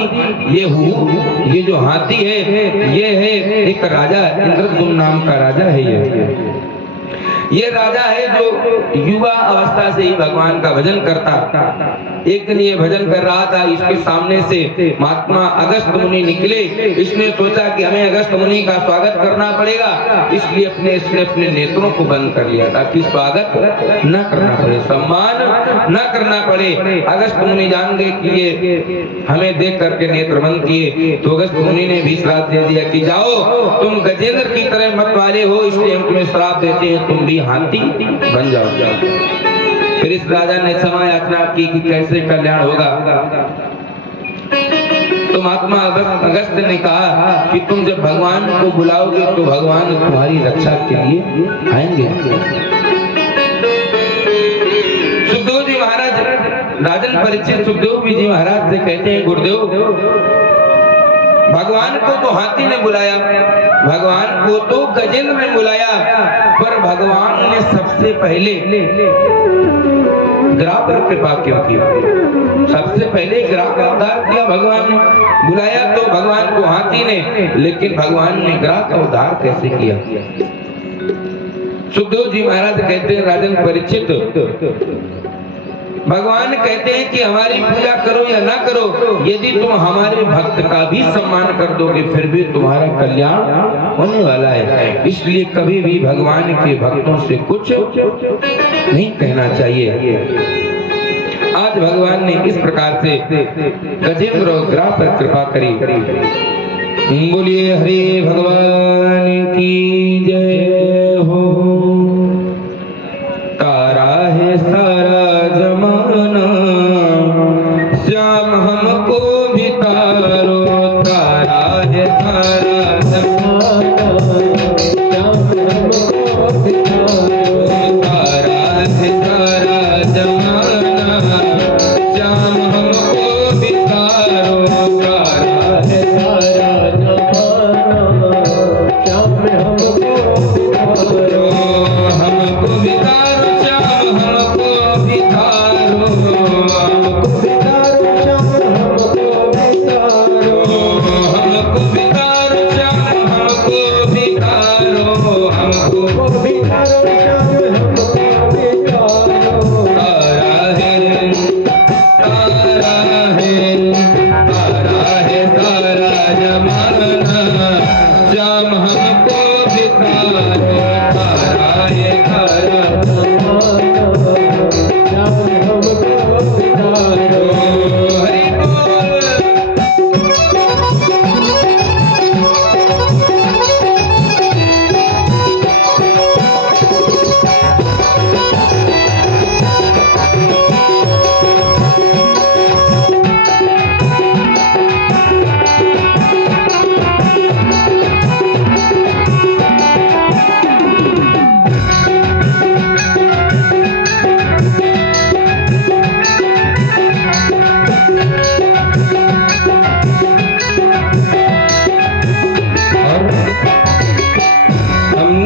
ये जो हाथी है ये है एक राजा, इंद्रद्युम्न नाम का राजा है। ये राजा है जो युवा अवस्था से ही भगवान का भजन करता। एक दिन ये भजन कर रहा था, इसके सामने से महात्मा अगस्त मुनि निकले। इसने सोचा कि हमें अगस्त मुनि का स्वागत करना पड़ेगा, इसलिए इसने अपने नेत्रों को बंद कर लिया ताकि स्वागत न करना पड़े, सम्मान न करना पड़े। अगस्त मुनि जान गए कि ये हमें देख करके नेत्र बंद किए, तो अगस्त मुनि ने भी श्राप दे दिया कि जाओ तुम गजेंद्र की तरह मत वाले हो, इसलिए हम तुम्हें श्राप देते हैं, तुम भी हाथी बन जाओ। फिर इस राजा ने क्षमा याचना की कि कैसे कल्याण होगा। तो महात्मा अगस्त ने कहा कि तुम जब भगवान को बुलाओगे तो भगवान तुम्हारी रक्षा के लिए आएंगे। सुखदेव जी महाराज, राजन परीक्षित सुखदेव जी महाराज से कहते हैं गुरुदेव, भगवान को तो हाथी ने बुलाया, भगवान को तो गजेंद्र ने बुलाया, पर भगवान ने सबसे पहले ग्राह पर कृपा क्यों की। सबसे पहले ग्राह का उद्धार किया भगवान ने, बुलाया तो भगवान को हाथी ने, लेकिन भगवान ने ग्राह का उद्धार कैसे किया। सुखदेव जी महाराज कहते हैं राजन परीक्षित, भगवान कहते हैं कि हमारी पूजा करो या ना करो, यदि तुम हमारे भक्त का भी सम्मान कर दोगे फिर भी तुम्हारा कल्याण होने वाला है। इसलिए कभी भी भगवान के भक्तों से कुछ नहीं कहना चाहिए। आज भगवान ने इस प्रकार से गजेंद्र और ग्राह पर कृपा करी। बोलिए हरे भगवान की जय हो। तारा है सारा जमाना, श्याम हमको भी तारो, तारा है सारा जमाना, श्याम हमको भी तारो, तारा है सारा जमाना, श्याम हमको भी तारो, तारा है सारा जमाना, श्याम हमको भी तारो, हमको भी तारो,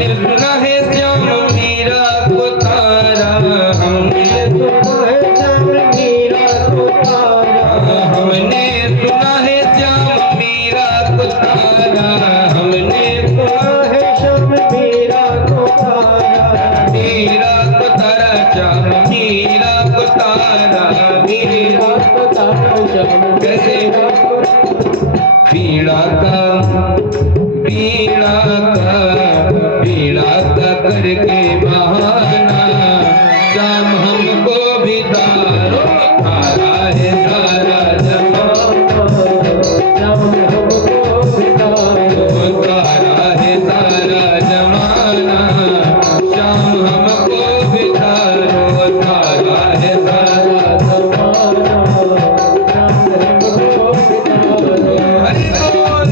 हमने सुना है श्याम मीरा को तारा, हमने सुना है श्याम मीरा को तारा, हमने सुना है श्याम मीरा को तारा, हमने सुना है श्याम मीरा को तारा, मीरा को तारा श्याम मीरा को तारा, मीरा को तारा श्याम कैसे पीड़ा का करके बहाना, श्याम हमको भी तारो, तारा है तारा जमाना, श्याम हमको भी तारो, तारा है तारा जमाना, श्याम हमको भी तारो, तारा है तारा जमाना, श्याम हमको भी तारो। हरि बोल।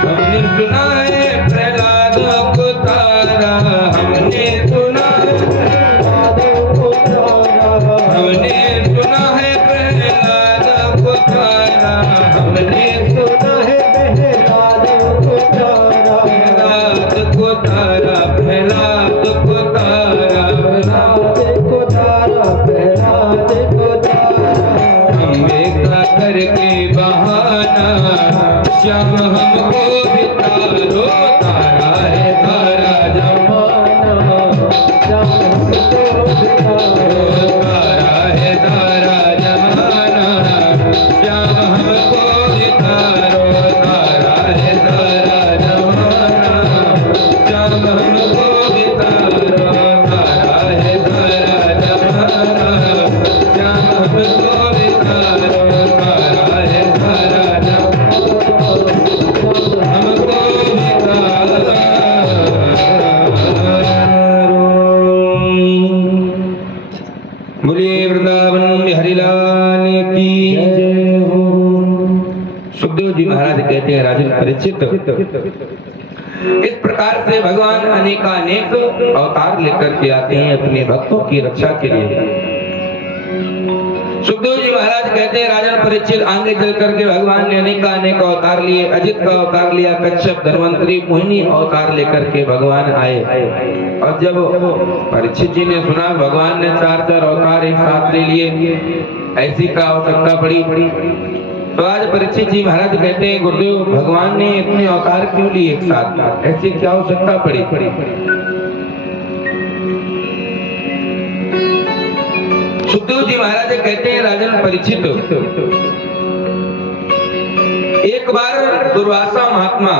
हमने सुना है प्रहलाद को तारा, हमने सुना है, हमने सुना है प्रहलाद को तारा, हमने सुना है प्रहलाद को तारा, प्रहलाद को तारा, प्रहलाद को तारा, प्रहलाद को तारा, प्रहलाद को तारा। अम्बे का करके बहाना, श्याम हमको भी तारो, तारा है तारा जमाना, श्याम हमको भी तारो, तारा है तारा जमाना, श्याम हमको भी तारो, तारा है तारा जमाना, श्याम हमको भी तारो, तारा है तारा जमाना, श्याम हमको भी तारो, तारा है तारा हमको भी तारो। बोलिए वृंदावन बिहारी लाल की जय हो। सुखदेव जी महाराज कहते हैं राजन परीक्षित, इस प्रकार से भगवान अनेकानेक अवतार लेकर के आते हैं अपने भक्तों की रक्षा के लिए। सुखदेव जी महाराज कहते हैं राजन परीक्षित, आगे चल करके भगवान ने अनेकानेक अवतार लिए, अजित का अवतार लिया, कच्छप, धन्वंतरी, मोहिनी अवतार लेकर के भगवान आए। और जब परीक्षित जी ने सुना भगवान ने 4-4 अवतार एक साथ ले लिए, ऐसी का आवश्यकता पड़ी, तो आज परीक्षित जी महाराज कहते हैं गुरुदेव भगवान ने इतने अवतार क्यों लिए एक साथ, ऐसी क्या आवश्यकता पड़ी। सुखदेव जी महाराज कहते हैं राजन परीक्षित, एक बार दुर्वासा महात्मा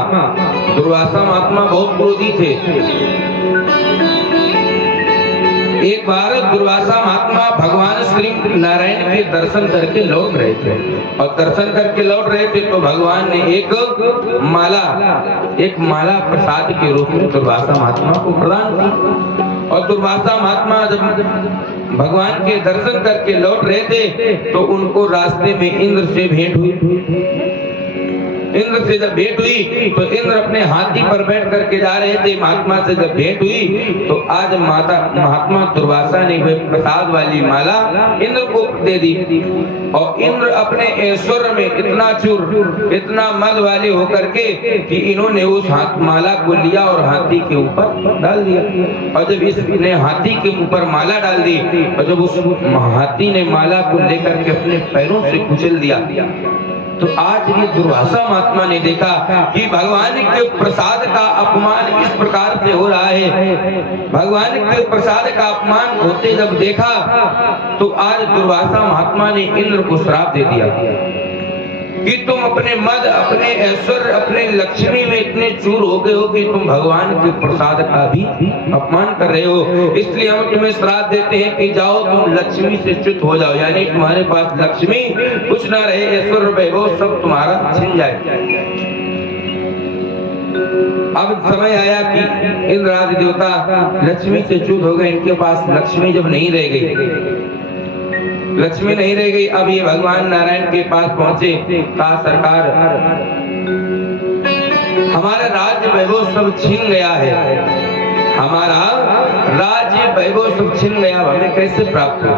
बहुत क्रोधी थे। एक बार दुर्वासा महात्मा भगवान श्री नारायण के दर्शन करके लौट रहे थे, और दर्शन करके लौट रहे थे तो भगवान ने एक माला प्रसाद के रूप में दुर्वासा महात्मा को प्रदान की। और दुर्वासा महात्मा जब भगवान के दर्शन करके लौट रहे थे तो उनको रास्ते में इंद्र से भेंट हुई। इंद्र से जब भेंट हुई तो इंद्र अपने हाथी पर बैठ करके जा रहे थे, महात्मा से जब भेंट हुई तो आज महात्मा दुर्वासा ने वह प्रसाद वाली माला इंद्र को दे दी। और इंद्र अपने ऐश्वर्य में इतना चूर, इतना मद वाले होकर के कि इन्होंने उस माला को लिया और हाथी के ऊपर डाल दिया। और जब इसने हाथी के ऊपर माला डाल दी और जब उस हाथी ने माला को लेकर के अपने पैरों से कुचल दिया, तो आज ये दुर्वासा महात्मा ने देखा कि भगवान के प्रसाद का अपमान इस प्रकार से हो रहा है। भगवान के प्रसाद का अपमान होते जब देखा तो आज दुर्वासा महात्मा ने इंद्र को श्राप दे दिया कि तुम अपने मद, अपने ऐश्वर्य, अपने लक्ष्मी में इतने चूर हो गए हो कि तुम भगवान के प्रसाद का भी अपमान कर रहे हो। इसलिए हम तुम्हें श्राप देते हैं कि जाओ तुम लक्ष्मी से च्युत हो जाओ, यानी तुम्हारे पास लक्ष्मी कुछ ना रहे, ऐश्वर्य वैभव सब तुम्हारा छिन जाए। अब समय आया कि इंद्र आदि देवता लक्ष्मी से च्युत हो गए, इनके पास लक्ष्मी जब नहीं रह गई, लक्ष्मी नहीं रह गई, अब ये भगवान नारायण के पास पहुंचे। कहा सरकार हमारा राज्य वैभव सब छीन गया है, हमारा राज्य वैभव सब छीन गया, हमें कैसे प्राप्त हो?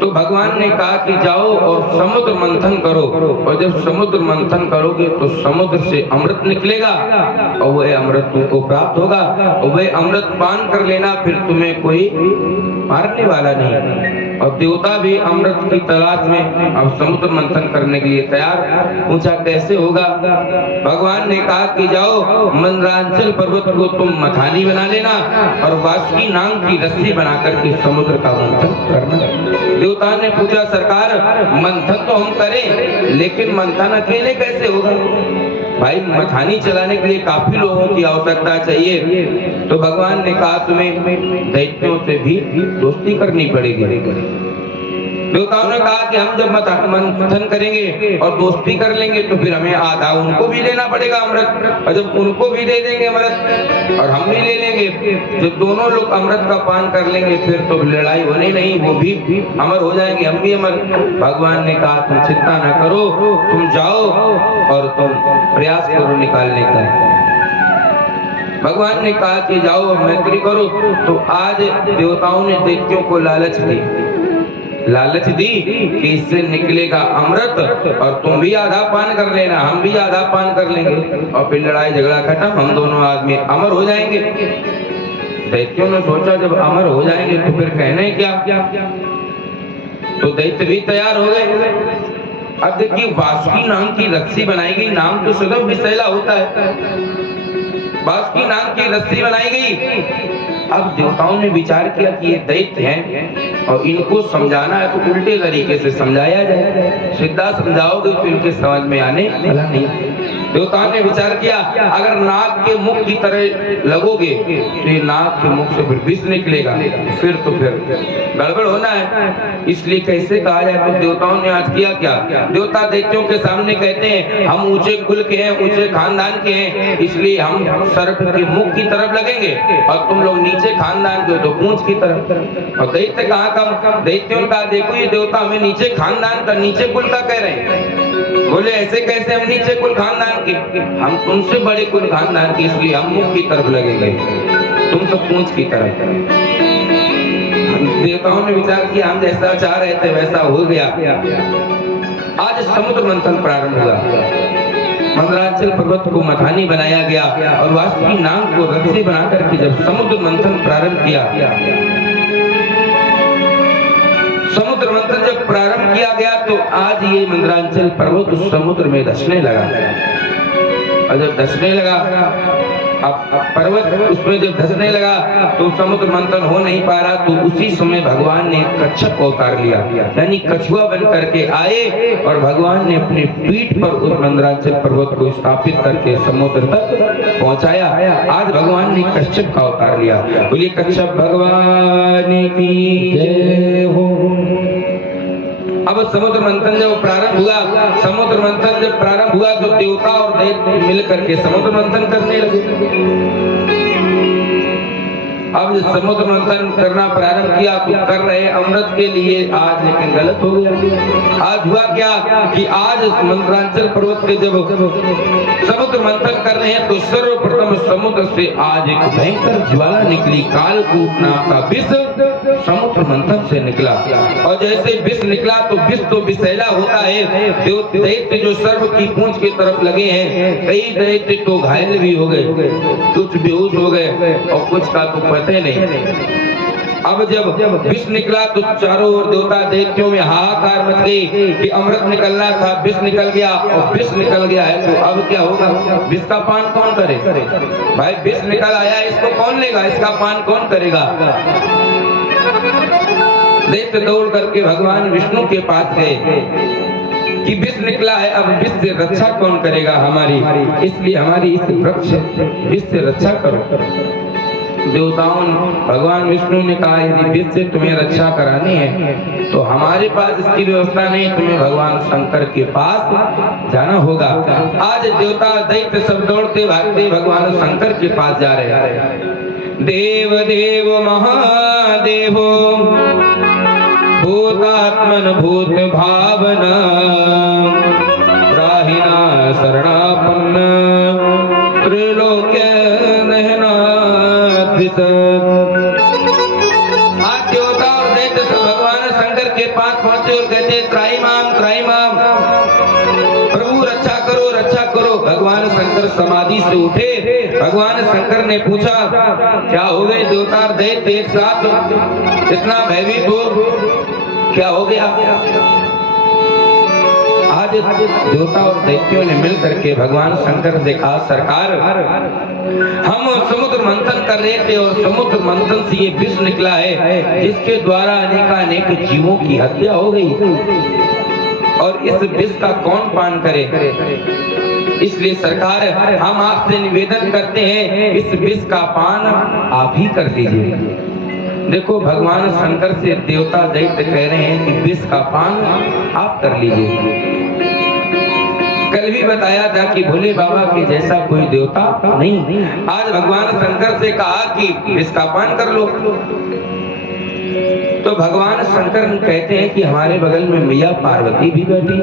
तो भगवान ने कहा कि जाओ और समुद्र मंथन करो, और जब समुद्र मंथन करोगे तो समुद्र से अमृत निकलेगा और वह अमृत तुमको प्राप्त होगा, और वह अमृत पान कर लेना, फिर तुम्हें कोई मारने वाला नहीं। और देवता भी अमृत की तलाश में अब समुद्र मंथन करने के लिए तैयार। पूछा कैसे होगा? भगवान ने कहा कि जाओ मंदरांचल पर्वत को तुम मथानी बना लेना और वासुकी नाम की रस्सी बना करके समुद्र का मंथन करना। देवता ने पूछा सरकार मंथन तो हम करें, लेकिन मंथन अकेले कैसे होगा? भाई मथानी चलाने के लिए काफी लोगों की आवश्यकता चाहिए। तो भगवान ने कहा तुम्हें दैत्यों से भी दोस्ती करनी पड़ेगी। देवताओं ने कहा कि हम जब मंथन करेंगे और दोस्ती कर लेंगे तो फिर हमें आधा उनको भी देना पड़ेगा अमृत, और जब उनको भी दे देंगे अमृत और हम भी ले लेंगे, जब दोनों लोग अमृत का पान कर लेंगे फिर तो लड़ाई होनी नहीं, वो भी अमर हो जाएंगे, हम भी अमर। भगवान ने कहा तुम चिंता न करो, तुम जाओ और तुम प्रयास करो निकालने का। भगवान ने कहा कि जाओ मैत्री करो। तो आज देवताओं ने दैत्यों को लालच दी कि इससे निकलेगा अमृत और तुम भी आधा पान कर लेना, हम भी आधा पान कर लेंगे, और फिर लड़ाई झगड़ा खत्म, हम दोनों आदमी अमर हो जाएंगे। दैत्यों ने सोचा जब अमर हो जाएंगे तो फिर कहने क्या? तो दैत्य भी तैयार हो गए। अब देखिए वासुकी नाम की रस्सी बनाई गई, नाम तो सदैव विषैला होता है, वासुकी नाम की रस्सी बनाई गई। अब देवताओं ने विचार किया कि ये दैत्य हैं और इनको समझाना है तो उल्टे तरीके से समझाया जाए, सीधा समझाओगे तो इनके समझ में आने वाला नहीं। देवताओं ने विचार किया अगर नाग के मुख की तरह लगोगे तो ये नाग के मुख से फिर विष निकलेगा, फिर गड़बड़ होना है, इसलिए कैसे कहा जाए? तो देवताओं ने आज किया क्या? देवता दैत्यों के सामने कहते हैं हम ऊंचे कुल के हैं, ऊंचे खानदान के हैं, इसलिए हम सर्प के मुख की तरफ लगेंगे और तुम लोग नीचे खानदान के हो तो पूंछ की तरफ। और दैत्य कहाँ कम? दैत्यों का देखो ये देवता हमें नीचे खानदान का, नीचे कुल का कह रहे हैं। बोले ऐसे कैसे हम नीचे कुल खानदान के? हम तुमसे बड़े कुल खानदान के, इसलिए हम मुख की तरफ लगेंगे, तुम सब पूंछ की तरफ। देवताओं ने विचार किया हम जैसा चाह रहे थे वैसा हो गया। आज समुद्र मंथन प्रारंभ हुआ, मंदरांचल पर्वत को मथानी बनाया गया और वासुकी नाम को रस्सी बना करके जब समुद्र मंथन प्रारंभ किया, समुद्र मंथन जब प्रारंभ किया गया तो आज ये मंदरांचल पर्वत उस समुद्र में धंसने लगा, और जब धंसने लगा अब पर्वत उसमें जब धंसने लगा तो समुद्र मंथन हो नहीं पा रहा, तो उसी समय भगवान ने कच्छप को उतार लिया, यानी कछुआ बन करके आए और भगवान ने अपनी पीठ पर उस मंदरांचल पर्वत को स्थापित करके समुद्र तक पहुंचाया। आज भगवान ने कच्छप का उतार लिया। बोलिए कच्छप भगवान की जय हो। अब समुद्र मंथन जब प्रारंभ हुआ, समुद्र मंथन जब प्रारंभ हुआ तो देवता और दैत्य मिल करके समुद्र मंथन करने लगे। अब समुद्र मंथन करना प्रारंभ किया तो कर रहे अमृत के लिए, आज लेकिन गलत हो गया। आज हुआ क्या कि आज मंदरांचल पर्वत पे जब समुद्र मंथन कर रहे हैं तो सर्वप्रथम समुद्र से आज एक भयंकर ज्वाला निकली, कालकूट नाम का विष समुद्र मंथन से निकला, और जैसे विष निकला तो विष तो विषैला होता है। दैत्य जो सर्व की पूंछ की तरफ लगे हैं, कई दैत्य तो घायल भी हो गए, कुछ बेहोश हो गए और कुछ का तो पता ही नहीं। अब जब विष निकला तो चारों ओर देवता दैत्यों में हाहाकार मच गई कि अमृत निकलना था, विष निकल गया, और विष निकल गया है तो अब क्या होगा? विष का पान कौन करे? भाई विष निकल आया, इसको कौन लेगा? इसका पान कौन करेगा? दैत्य दौड़ करके भगवान विष्णु के पास गए कि विष निकला है, अब विष से रक्षा कौन करेगा हमारी, इसलिए हमारी इस वृक्ष विष से रक्षा करो। देवताओं भगवान विष्णु ने कहा यदि विष से तुम्हें रक्षा करानी है तो हमारे पास इसकी व्यवस्था नहीं, तुम्हें भगवान शंकर के पास जाना होगा। आज देवता दैत्य सब दौड़ते भागते भगवान शंकर के पास जा रहे हैं। देव देव महादेवो भूतात्मन भूत भावना राहिना अच्छा करो। भगवान शंकर समाधि से उठे। भगवान शंकर ने पूछा, क्या हो गए देवता और दैत्य एक साथ, इतना भयभीत हो, क्या हो गया? आज देवता और दैत्यों ने मिल करके भगवान शंकर से कहा, सरकार हम समुद्र मंथन कर रहे थे और समुद्र मंथन से ये विष निकला है जिसके द्वारा अनेक जीवों की हत्या हो गई, और इस विष का कौन पान करे? इसलिए सरकार हम आपसे निवेदन करते हैं इस विष का पान आप ही कर दीजिए। देखो भगवान शंकर से देवता दैत्य कह रहे हैं कि विष का पान आप कर लीजिए। कल भी बताया था कि भोले बाबा के जैसा कोई देवता नहीं। आज भगवान शंकर से कहा कि विष का पान कर लो, तो भगवान शंकर कहते हैं कि हमारे बगल में मैया पार्वती भी बैठी।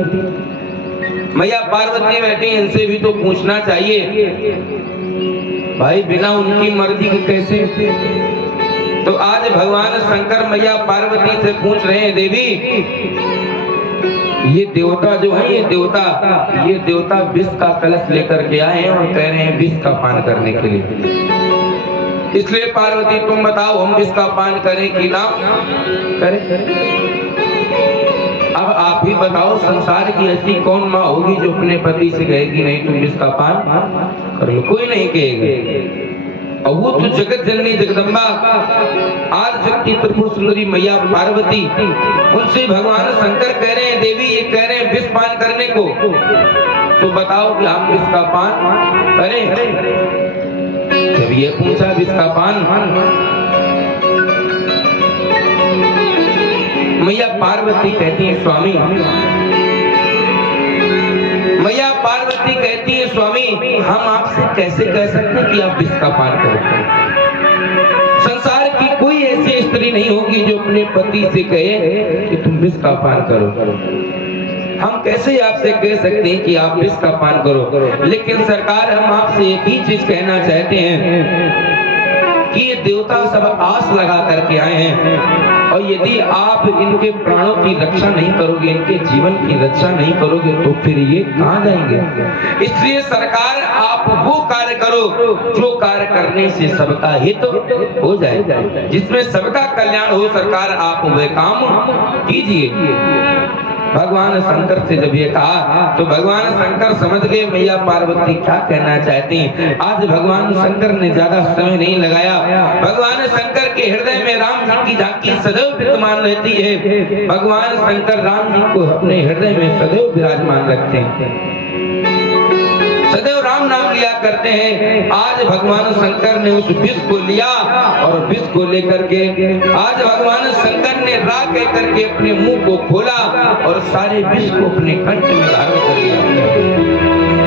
मैया पार्वती बैठी, इनसे भी तो पूछना चाहिए भाई, बिना उनकी मर्जी के कैसे? तो आज भगवान शंकर मैया पार्वती से पूछ रहे हैं, देवी ये देवता जो है, ये देवता विष का कलश लेकर के आए हैं और कह रहे हैं विष का पान करने के लिए। इसलिए पार्वती तुम बताओ हम विष का पान करें कि ना करें? अब आप ही बताओ, संसार की ऐसी कौन माँ होगी जो अपने पति से कहेगी नहीं तुम विष का पान कर लो? कोई नहीं कहेगा। और वो तो जगत जननी जगदम्बा आदि शक्ति त्रिपुर सुंदरी मैया पार्वती, उनसे भगवान शंकर कह रहे हैं, देवी ये कह रहे हैं विष पान करने को, तो बताओ कि हम विष का पान करें? जब ये पूछा विष का पान, मैया पार्वती कहती है स्वामी, मैया पार्वती कहती है स्वामी हम आपसे कैसे कह सकते हैं कि आप विष का पान करो? संसार की कोई ऐसी स्त्री नहीं होगी जो अपने पति से कहे कि तुम विष का पान करो। हम कैसे आपसे कह सकते हैं कि आप विष का पान करो? लेकिन सरकार हम आपसे एक ही चीज कहना चाहते हैं कि ये देवता सब आस लगा करके आए हैं, और यदि आप इनके प्राणों की रक्षा नहीं करोगे, इनके जीवन की रक्षा नहीं करोगे, तो फिर ये कहां जाएंगे? इसलिए सरकार आप वो कार्य करो जो कार्य करने से सबका हित हो जाए, जिसमें सबका कल्याण हो। सरकार आप वे काम कीजिए। भगवान शंकर से जब ये कहा तो भगवान शंकर समझ गए मैया पार्वती क्या कहना चाहती हैं। आज भगवान शंकर ने ज्यादा समय नहीं लगाया। भगवान शंकर के हृदय में राम जी की झांकी सदैव विद्यमान रहती है। भगवान शंकर राम जी को अपने हृदय में सदैव विराजमान रखते हैं, सदैव राम नाम लिया करते हैं। आज भगवान शंकर ने उस विष को लिया और विष को लेकर के आज भगवान शंकर ने रा कह करके अपने मुंह को खोला और सारे विष को अपने कंठ में धारण कर लिया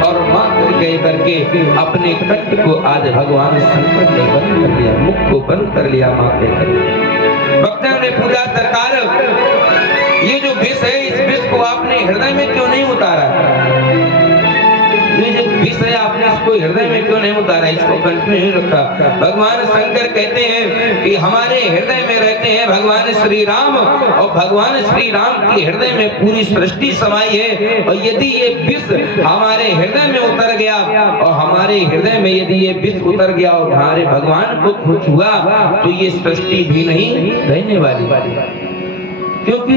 और मां कह करके अपने कंठ को आज भगवान शंकर ने बंद कर लिया, मुख को बंद कर लिया मां कह करके। भक्तों ने पूछा सरकार ये जो विष है इस विष को आपने हृदय में क्यों नहीं उतारा? ये जो विष है आपने इसको हृदय में क्यों नहीं उतारा, इसको कंठ में ही रखा? भगवान शंकर कहते हैं कि हमारे हृदय में रहते हैं भगवान श्री राम, और भगवान श्री राम के हृदय में पूरी सृष्टि समाई है। और यदि ये विष हमारे हृदय में उतर गया और हमारे हृदय में यदि ये विष उतर गया और हमारे भगवान को कुछ हुआ तो ये सृष्टि भी नहीं रहने वाली, क्योंकि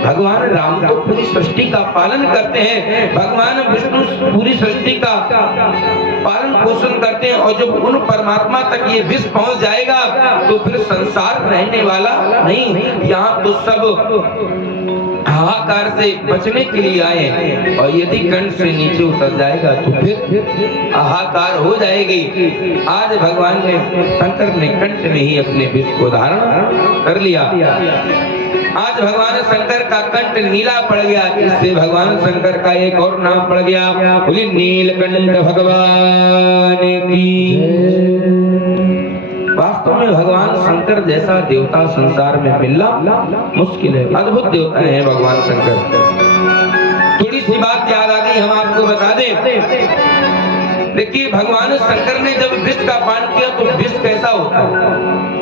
भगवान राम तो पूरी सृष्टि का पालन करते हैं, भगवान विष्णु पूरी सृष्टि का पालन पोषण करते हैं। और जब उन परमात्मा तक ये विष पहुंच जाएगा तो फिर संसार रहने वाला नहीं। यहाँ तो सब हाहाकार से बचने के लिए आए हैं, और यदि कंठ से नीचे उतर जाएगा तो फिर हाहाकार हो जाएगी। आज भगवान ने शंकर ने कंठ में ही अपने विष को धारण कर लिया। आज भगवान शंकर का कंठ नीला पड़ गया, इससे भगवान शंकर का एक और नाम पड़ गया, बोली नीलकंठ भगवान की। वास्तव में भगवान शंकर जैसा देवता संसार में मिलना मुश्किल है, अद्भुत देवता है भगवान शंकर। थोड़ी सी बात याद आ गई, हम आपको बता दें देखिए भगवान शंकर ने जब विष का पान किया तो विष कैसा होता है?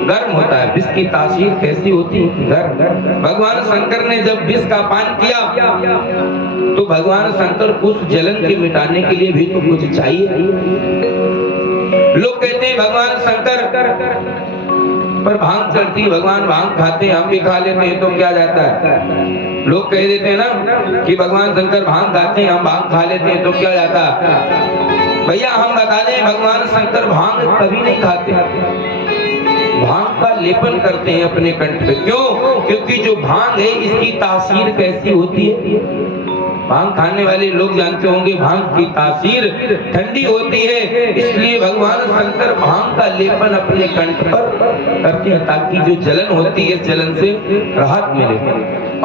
गर्म होता है। विष की तासीर कैसी होती है? गर्म। भगवान शंकर ने जब विष का पान किया तो भगवान शंकर को उस जलन के मिटाने के लिए भी तो कुछ चाहिए। लोग कहते हैं भगवान शंकर पर भांग चढ़ती, भगवान भांग खाते हैं, हम भी खा लेते हैं तो क्या जाता है? लोग कह देते हैं ना कि भगवान शंकर भांग खाते हैं, हम भांग खा लेते हैं तो क्या जाता है? भैया हम बता दें भगवान शंकर भांग कभी नहीं खाते, भांग का लेपन करते हैं अपने कंठ पे। क्यों? क्योंकि जो भांग है इसकी तासीर कैसी होती है? भांग खाने वाले लोग जानते होंगे भांग की तासीर ठंडी होती है, इसलिए भगवान शंकर भांग का लेपन अपने कंठ पर करते हैं ताकि जो जलन होती है इस जलन से राहत मिले।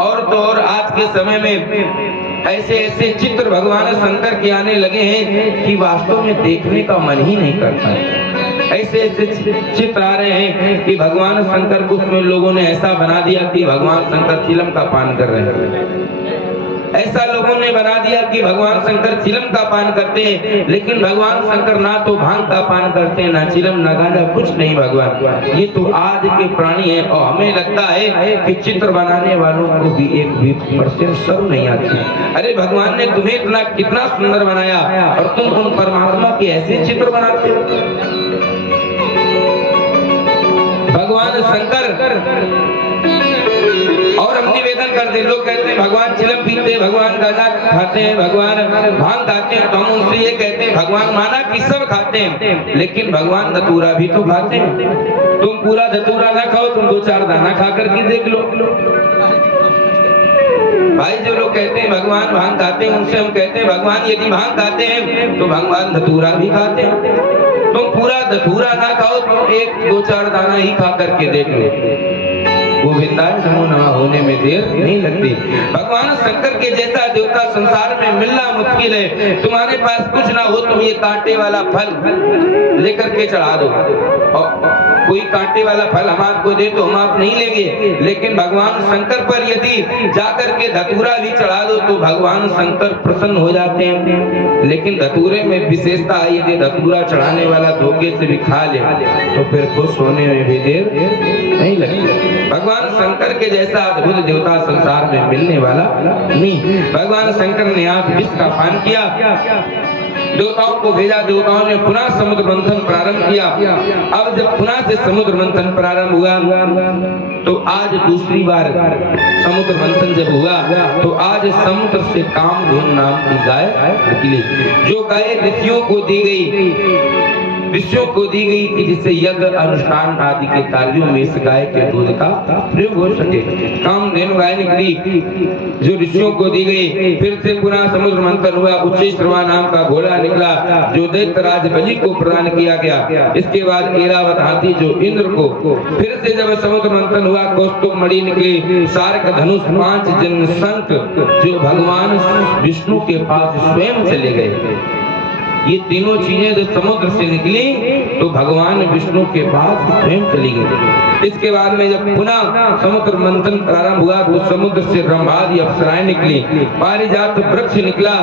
और तो और आज के समय में ऐसे ऐसे चित्र भगवान शंकर के आने लगे हैं कि वास्तव में देखने का मन ही नहीं करता है। ऐसे ऐसे चित्र आ रहे हैं कि भगवान शंकर को उसमें लोगों ने ऐसा बना दिया कि भगवान शंकर चिलम का पान कर रहे हैं। ऐसा लोगों ने बना दिया कि भगवान शंकर चिलम का पान करते हैं, लेकिन भगवान शंकर ना तो भांग का पान करते हैं, ना चिलम, ना गांजा, कुछ नहीं भगवान। ये तो आज के प्राणी हैं और हमें लगता है कि चित्र बनाने वालों को भी 1% शर्म नहीं आती। अरे भगवान ने तुम्हें इतना कितना सुंदर बनाया और तुम उन परमात्मा के ऐसे चित्र बनाते हो। भगवान शंकर और हम निवेदन करते, लोग कहते हैं भगवान चिलम पीते हैं, भगवान गांजा खाते हैं, भगवान भांग खाते हैं, तो हम उनसे ये कहते हैं भगवान माना कि सब खाते हैं, लेकिन भगवान धतूरा भी तो खाते हैं। तुम पूरा धतूरा ना खाओ, तुम 2-4 दाना खा करके देख लो। भाई जो लोग कहते हैं भगवान भांग खाते हैं, उनसे हम कहते हैं भगवान यदि भांग खाते हैं तो भगवान धतूरा भी खाते हैं। तुम पूरा धतूरा ना खाओ, तुम 1-2-4 दाना ही खा करके देख लो, गोविंदाय नमो नमः होने में देर नहीं लगती। भगवान शंकर के जैसा देवता संसार में मिलना मुश्किल है। तुम्हारे पास कुछ ना हो, तुम ये कांटे वाला फल लेकर के चढ़ा दो, और कोई कांटे वाला फल हम आपको दे तो हम आप नहीं लेंगे, लेकिन भगवान शंकर पर यदि जाकर के धतूरा भी चढ़ा दो तो भगवान शंकर प्रसन्न हो जाते हैं। लेकिन धतूरे में विशेषता है, यदि धतूरा चढ़ाने वाला धोखे से भी खा ले तो फिर खुश होने में भी देर नहीं लगती। भगवान शंकर के जैसा अद्भुत देवता संसार में मिलने वाला नहीं। भगवान शंकर ने आज विष का पान किया, देवताओं को भेजा, देवताओं ने पुनः समुद्र मंथन प्रारंभ किया। अब जब पुनः से समुद्र मंथन प्रारंभ हुआ तो आज दूसरी बार समुद्र मंथन जब हुआ तो आज समुद्र से कामधेनु नाम की गाय निकली, जो गाय ऋषियों को दी गई, ऋषियों को दी गई कि जिससे यज्ञ अनुष्ठान आदि के कार्यों में इस गाय के दूध का प्रयोग हो सके। कामधेनु गाय निकली जो ऋषियों को दी गई। फिर से पुनः समुद्र मंथन हुआ, उच्चैश्रवा नाम का घोड़ा निकला जो दैत्यराज बलि को प्रदान किया गया। इसके बाद ऐरावत हाथी जो इंद्र को। फिर से जब समुद्र मंथन हुआ, कौस्तुभ मणि निकली, सारक धनुष, 5 जन शंख जो भगवान विष्णु के पास स्वयं चले गए। ये तीनों चीजें जब समुद्र से निकली तो भगवान विष्णु के पास स्वयं चली गई। इसके बाद में जब पुनः समुद्र मंथन प्रारंभ हुआ तो समुद्र से ब्रह्मादि अप्सराएं निकली, पारिजात वृक्ष निकला।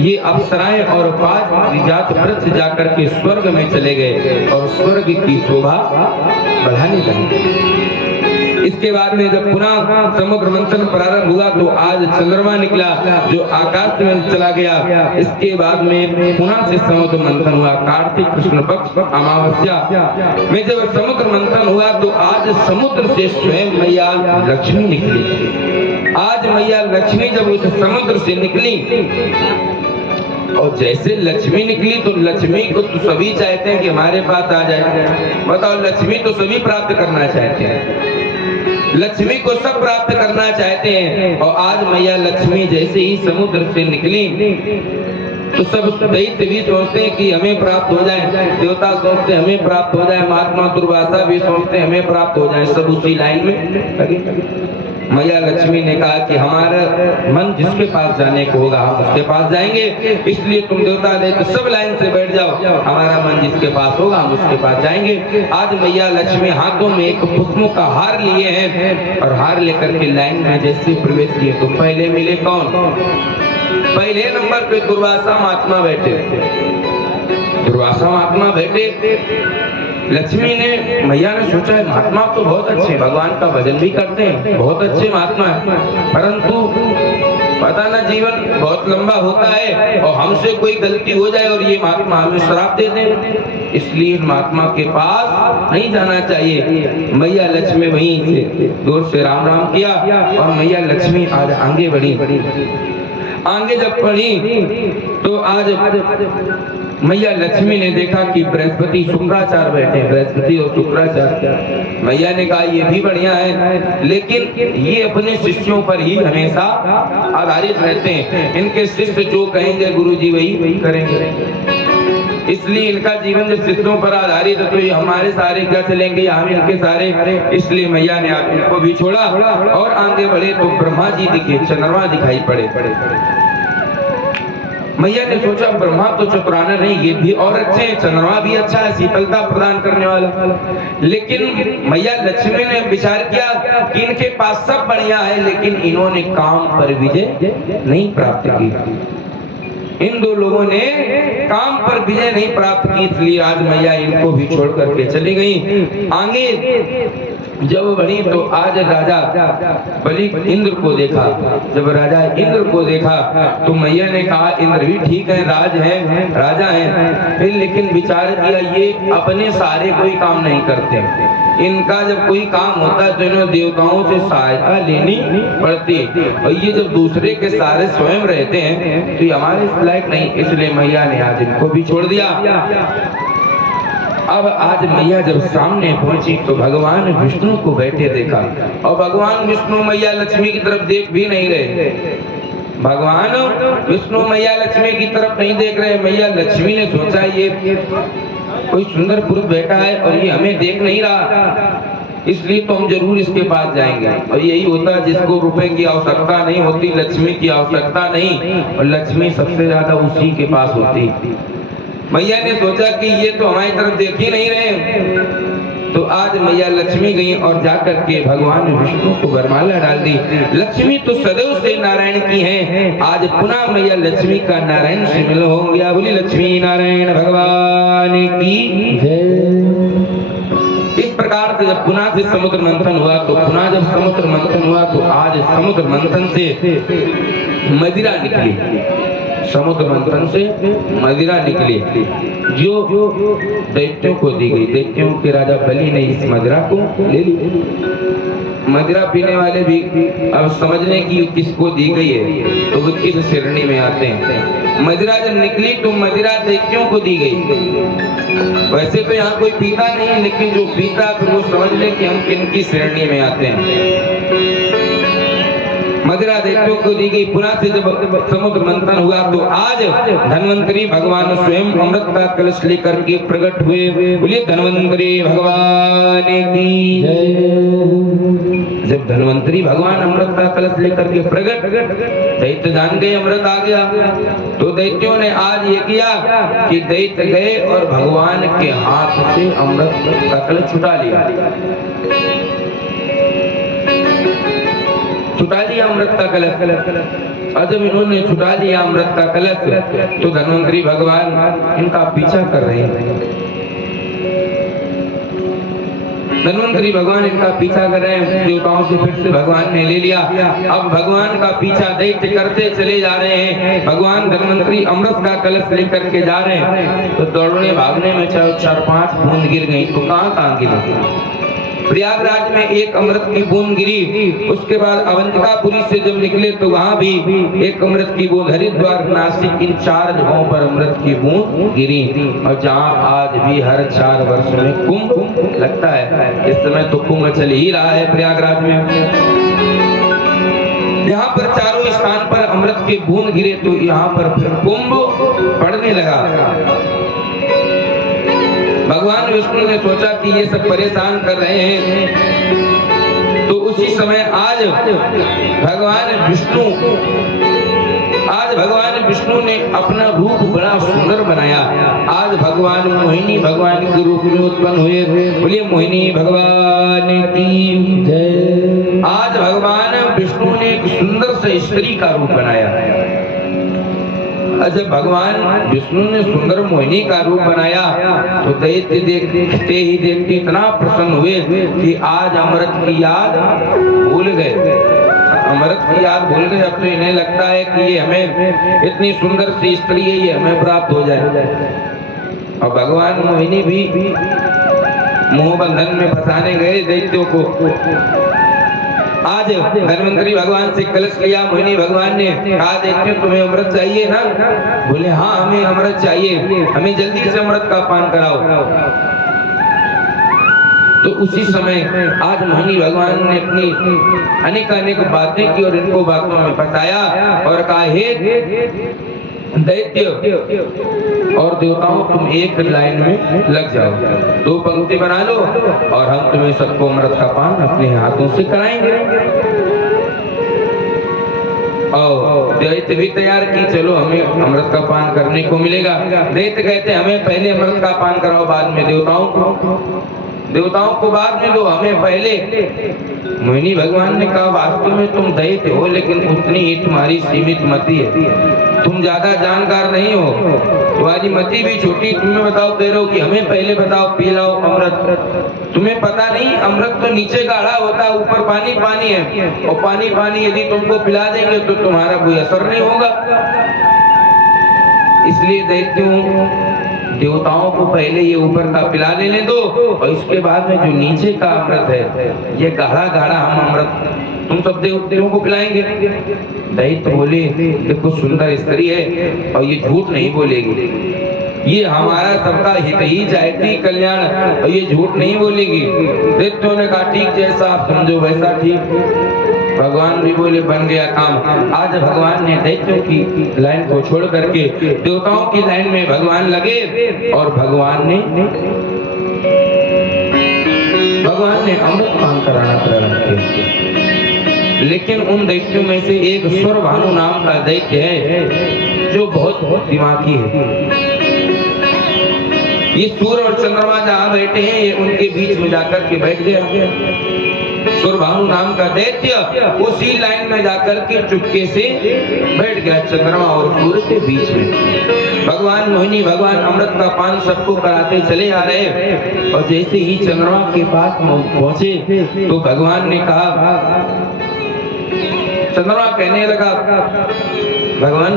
ये अप्सराएं और पारिजात वृक्ष जाकर के स्वर्ग में चले गए और स्वर्ग की शोभा बढ़ाने लगे। इसके बाद में जब पुनः समुद्र मंथन प्रारंभ हुआ तो आज चंद्रमा निकला जो आकाश में चला गया। इसके बाद में पुनः से समुद्र मंथन हुआ, कार्तिक कृष्ण पक्ष अमावस्या में जब समुद्र मंथन हुआ तो आज समुद्र से स्वयं मैया लक्ष्मी निकली। आज मैया लक्ष्मी जब उस समुद्र से निकली और जैसे लक्ष्मी निकली तो लक्ष्मी को तो सभी चाहते हैं कि हमारे पास आ जाए। बताओ, लक्ष्मी तो सभी प्राप्त करना चाहते हैं, लक्ष्मी को सब प्राप्त करना चाहते हैं। और आज मैया लक्ष्मी जैसे ही समुद्र से निकली तो सब दैत्य भी सोचते हैं कि हमें प्राप्त हो जाए, देवता सोचते हैं हमें प्राप्त हो जाए, महात्मा दुर्वासा भी सोचते हैं हमें प्राप्त हो जाए, सब उसी लाइन में लगे। मैया लक्ष्मी ने कहा कि हमारा मन जिसके पास जाने को होगा हम उसके पास जाएंगे, इसलिए तुम देवता दैत्य सब लाइन से बैठ जाओ, हमारा मन जिसके पास होगा हम उसके पास जाएंगे। आज मैया लक्ष्मी हाथों में एक पुष्पों का हार लिए हैं और हार लेकर के लाइन में जैसे प्रवेश किए तो पहले मिले कौन? पहले नंबर पे दुर्वासा महात्मा बैठे। दुर्वासा महात्मा बैठे, लक्ष्मी ने, मैया ने सोचा है महात्मा तो बहुत अच्छे, भगवान का भजन भी करते हैं, बहुत अच्छे महात्मा है, परंतु पता ना जीवन बहुत लंबा होता है और हमसे कोई गलती हो जाए और ये महात्मा हमें श्राप दे दें, इसलिए महात्मा के पास नहीं जाना चाहिए। मैया लक्ष्मी वहीं से दूर से राम राम किया और मैया लक्ष्मी आज आगे बढ़ी। आगे जब बढ़ी तो आज मैया लक्ष्मी ने देखा कि बृहस्पति शुक्राचार्य बैठे, बृहस्पति और शुक्राचार्य। मैया ने कहा ये भी बढ़िया है, लेकिन ये अपने शिष्यों पर ही हमेशा आधारित रहते हैं, इनके शिष्य जो कहेंगे गुरुजी वही करेंगे, इसलिए इनका जीवन जब शिष्यों पर आधारित है तो ये हमारे सारे क्या चलेंगे, हम इनके सारे। इसलिए मैया ने आप इनको भी छोड़ा और आगे बढ़े तो ब्रह्मा जी दिखे, चंद्रमा दिखाई पड़े। मैया ने सोचा ब्रह्मा तो चतुराना नहीं, ये भी और अच्छे हैं, चंद्रमा भी अच्छा है, शीतलता प्रदान करने वाला। लेकिन मैया लक्ष्मी ने विचार किया कि इनके पास सब बढ़िया है, लेकिन इन्होंने काम पर विजय नहीं प्राप्त की। इन दो लोगों ने काम पर विजय नहीं प्राप्त की, इसलिए आज मैया इनको भी छोड़ करके चली गई। आगे जब बढ़ी तो आज राजा बलि इंद्र को देखा। जब राजा इंद्र को देखा तो मैया ने कहा इंद्र भी ठीक है, राज है, राजा है, फिर लेकिन विचार किया ये अपने सारे कोई काम नहीं करते, इनका जब कोई काम होता है तो इन्हें देवताओं से सहायता लेनी पड़ती, और ये जब दूसरे के सारे स्वयं रहते हैं तो ये हमारे लायक नहीं, इसलिए मैया ने आज इनको भी छोड़ दिया। अब आज मैया जब सामने पहुंची तो भगवान विष्णु को बैठे देखा, और भगवान विष्णु मैया लक्ष्मी की तरफ देख भी नहीं रहे। भगवान विष्णु मैया लक्ष्मी की तरफ नहीं देख रहे। मैया लक्ष्मी ने सोचा ये कोई सुंदर पुरुष बैठा है और ये हमें देख नहीं रहा, इसलिए तो हम जरूर इसके पास जाएंगे। और यही होता है जिसको रुपए की आवश्यकता नहीं होती, लक्ष्मी की आवश्यकता नहीं, और लक्ष्मी सबसे ज्यादा उसी के पास होती। मैया ने सोचा कि ये तो हमारी तरफ देख ही नहीं रहे, तो आज मैया लक्ष्मी गई और जाकर के भगवान विष्णु को वरमाला डाल दी। लक्ष्मी तो सदैव से नारायण की हैं, आज पुनः मैया लक्ष्मी का नारायण से मिलन हो गया। बोली लक्ष्मी नारायण भगवान की जय। इस प्रकार से जब पुनः से समुद्र मंथन हुआ तो पुनः जब समुद्र मंथन हुआ तो आज समुद्र मंथन से मदिरा निकली, समुद्र मंथन से मदिरा निकली जो दैत्यों को दी गई। दैत्यों के राजा बलि ने इस मदिरा को ले ली। मदिरा पीने वाले भी अब समझने की किसको दी गई है तो वो किस श्रेणी में आते हैं। मदिरा जब निकली तो मदिरा दैत्यों को दी गई। वैसे तो यहाँ कोई पीता नहीं, लेकिन जो पीता फिर वो समझ ले कि हम किन की श्रेणी में आते हैं। मदिरा दैत्यों को दी गई। पुनः से जब समुद्र मंथन हुआ तो आज धन्वंतरी भगवान स्वयं अमृत का कलश लेकर के प्रकट हुए। बोलिए धन्वंतरी भगवान की जय। जब धन्वंतरी भगवान अमृत का कलश लेकर के प्रकट, दैत्य जान गए अमृत आ गया, तो दैत्यों ने आज ये किया कि दैत्य गए और भगवान के हाथ से अमृत का कलश छुटा लिया, छुटा लिया अमृत का कलश। और जब इन्होंने छुटा लिया अमृत का कलश तो धन्वंतरी भगवान इनका पीछा कर रहे हैं। धन्वंतरी भगवान इनका पीछा कर रहे हैं। देवताओं से फिर से भगवान ने ले लिया। अब भगवान का पीछा दैत्य करते चले जा रहे हैं। भगवान धन्वंतरी अमृत का कलश लेकर के जा रहे हैं तो दौड़ने भागने में 4-5 बूंद गिर गई। तो कहाँ गिरी? प्रयागराज में एक अमृत की बूंद गिरी। उसके बाद अवंतिकापुरी से जब निकले तो वहां भी एक अमृत की बूंद, हरिद्वार, नासिक, इन 4 जगहों पर अमृत की बूंद गिरी। और जहां आज भी हर 4 वर्ष में कुंभ लगता है, इस समय तो कुंभ चल ही रहा है प्रयागराज में। यहाँ पर चारों स्थान पर अमृत के बूंद गिरे तो यहाँ पर फिर कुंभ पड़ने लगा। भगवान विष्णु ने सोचा कि ये सब परेशान कर रहे हैं, तो उसी समय आज भगवान विष्णु ने अपना रूप बड़ा सुंदर बनाया। आज भगवान मोहिनी भगवान के रूप में उत्पन्न हुए। बोलिए मोहिनी भगवान की जय। आज भगवान विष्णु ने एक सुंदर से स्त्री का रूप बनाया। जब भगवान विष्णु ने सुंदर मोहिनी का रूप बनाया तो दैत्य देखते ही देखते इतना प्रसन्न हुए कि आज अमृत की याद भूल गए। अमृत की याद भूल गए। अब तो इन्हें लगता है कि ये हमें इतनी सुंदर सी स्त्री है, ये हमें प्राप्त हो जाए। और भगवान मोहिनी भी मोह बंधन में फंसाने गए दैत्यों को। आज धन्वंतरी भगवान से कलश लिया। मोहिनी भगवान ने कहा, दैत्य तुम्हें अमृत चाहिए ना? बोले हाँ हमें अमृत चाहिए, हमें जल्दी से अमृत का पान कराओ। तो उसी समय आज मोहिनी भगवान ने अपनी अनेक अनेक बातें की और इनको बातों में फंसाया और कहा, हे दैत्य और देवताओं तुम एक लाइन में लग जाओ, 2 पंक्ति बना लो और हम तुम्हें सबको अमृत का पान अपने हाथों से कराएंगे। और दैत्य भी तैयार की, चलो हमें अमृत का पान करने को मिलेगा। दैत्य कहते हमें पहले अमृत का पान कराओ, बाद में देवताओं को बाद में दो, हमें पहले। मोहिनी भगवान ने कहा, वास्तव में तुम दैत्य हो लेकिन उतनी ही तुम्हारी सीमित मति है, तुम ज्यादा जानकार नहीं हो, तुम्हारी मति भी छोटी। तुम्हें बताओ, कह रहे हो कि हमें पहले बताओ, पिलाओ अमृत। तुम्हें पता नहीं अमृत तो नीचे गाढ़ा होता है, ऊपर पानी पानी है, और पानी पानी यदि तुमको पिला देंगे तो तुम्हारा कोई असर नहीं होगा। इसलिए दैत्यों देवताओं को पहले ये ऊपर का पिला लेने दो और इसके बाद में जो नीचे का अमृत है, ये गाढ़ा गाढ़ा हम अमृत तुम सब देवताओं को पिलाएंगे। दैत्य बोले, देखो सुंदर स्त्री है और ये झूठ नहीं बोलेगी, ये हमारा सबका हित ही चाहती कल्याण, और ये झूठ नहीं बोलेगी। दैत्यों ने कहा, ठीक जैसा आप समझो वैसा ठीक। भगवान भी बोले, बन गया काम। आज भगवान ने दैत्यों की लाइन को छोड़ करके देवताओं की लाइन में भगवान लगे और भगवान ने अमृत पान कराना प्रारंभ किया। लेकिन उन दैत्यों में से एक स्वरभानु नाम का दैत्य है जो बहुत दिमागी है। ये सूर्य और चंद्रमा जहाँ बैठे हैं, ये उनके बीच में जाकर के बैठ गया। स्वरभानु नाम का दैत्य उसी लाइन में जाकर के चुपके से बैठ गया, चंद्रमा और सूर्य के बीच में। भगवान मोहिनी भगवान अमृत का पान सबको कराते चले आ रहे और जैसे ही चंद्रमा के पास पहुंचे तो भगवान ने कहा, चंद्रमा कहने लगा, भगवान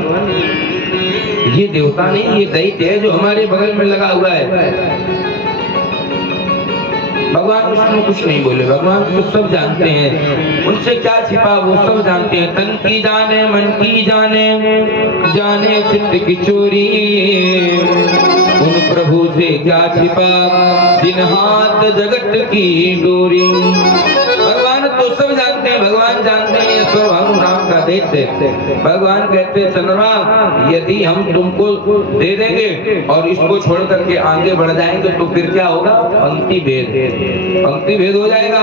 ये देवता नहीं, ये दैत्य है जो हमारे बगल में लगा हुआ है। भगवान विष्णु कुछ नहीं बोले, भगवान तो सब जानते हैं, उनसे क्या छिपा वो सब जानते हैं। तन की जाने मन की जाने, जाने चित्त की चोरी, उन प्रभु से क्या छिपा जिन हाथ जगत की डोरी। भगवान तो सब जानते हैं, भगवान जानते हैं स्वभानु नाम का दैत्य। भगवान कहते, चंद्रमा यदि हम तुमको दे देंगे और इसको छोड़ करके आगे बढ़ जाएंगे तो फिर क्या होगा? पंक्ति भेद हो जाएगा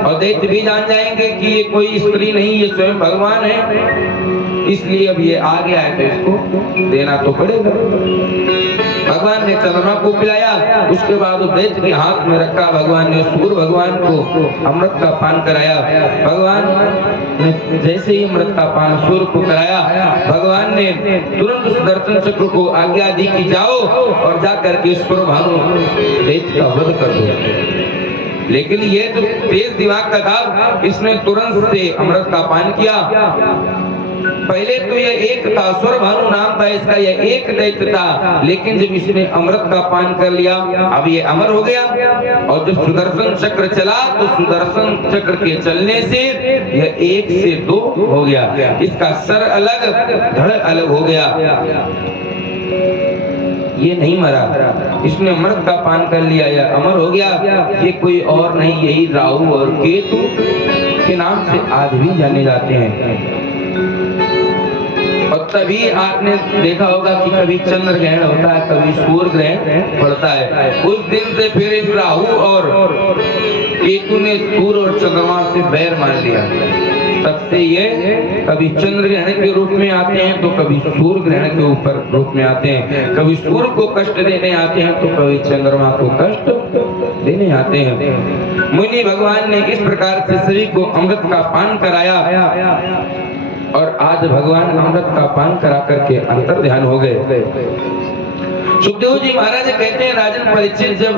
और दैत्य भी जान जाएंगे कि ये कोई स्त्री नहीं, ये स्वयं भगवान है। इसलिए अब ये आ गया है तो इसको देना तो पड़ेगा। भगवान ने चंद्रमा को पिलाया, उसके बाद दैत्य के हाथ में रखा। भगवान ने सूर्य भगवान को अमृत का पान कराया। भगवान ने जैसे ही अमृत का पान सूर्य को कराया, भगवान ने तुरंत सुदर्शन चक्र को आज्ञा दी कि जाओ और जाकर के सूर्य भानु दैत्य का वध कर दो। लेकिन ये तो तेज दिमाग का था, इसने तुरंत से अमृत का पान किया। पहले तो ये एक था, स्वरभानु नाम था इसका, ये एक दैत्य था, लेकिन जब इसने अमृत का पान कर लिया अब ये अमर हो गया। और जब सुदर्शन चक्र चला तो सुदर्शन चक्र के चलने से यह 1 से 2 हो गया, इसका सर अलग धड़ अलग हो गया। ये नहीं मरा, इसने अमृत का पान कर लिया, यह अमर हो गया। ये कोई और नहीं, यही राहु और केतु के नाम से आज भी जाने जाते हैं। और तभी आपने देखा होगा कि कभी चंद्र ग्रहण होता है, कभी सूर्य ग्रहण पड़ता है। उस दिन से फिर इन राहु और केतु ने सूर्य और चंद्रमा से बैर मान लिया। तब से ये कभी चंद्र ग्रहण के रूप में आते हैं तो कभी सूर्य ग्रहण के ऊपर रूप में आते हैं, कभी सूर्य को कष्ट देने आते हैं तो कभी चंद्रमा को कष्ट देने आते हैं। मुनि भगवान ने इस प्रकार से सभी को अमृत का पान कराया। और आज भगवान अमृत का पान करा करके अंतर ध्यान हो गए। सुखदेव जी महाराज कहते हैं राजन परीक्षित, जब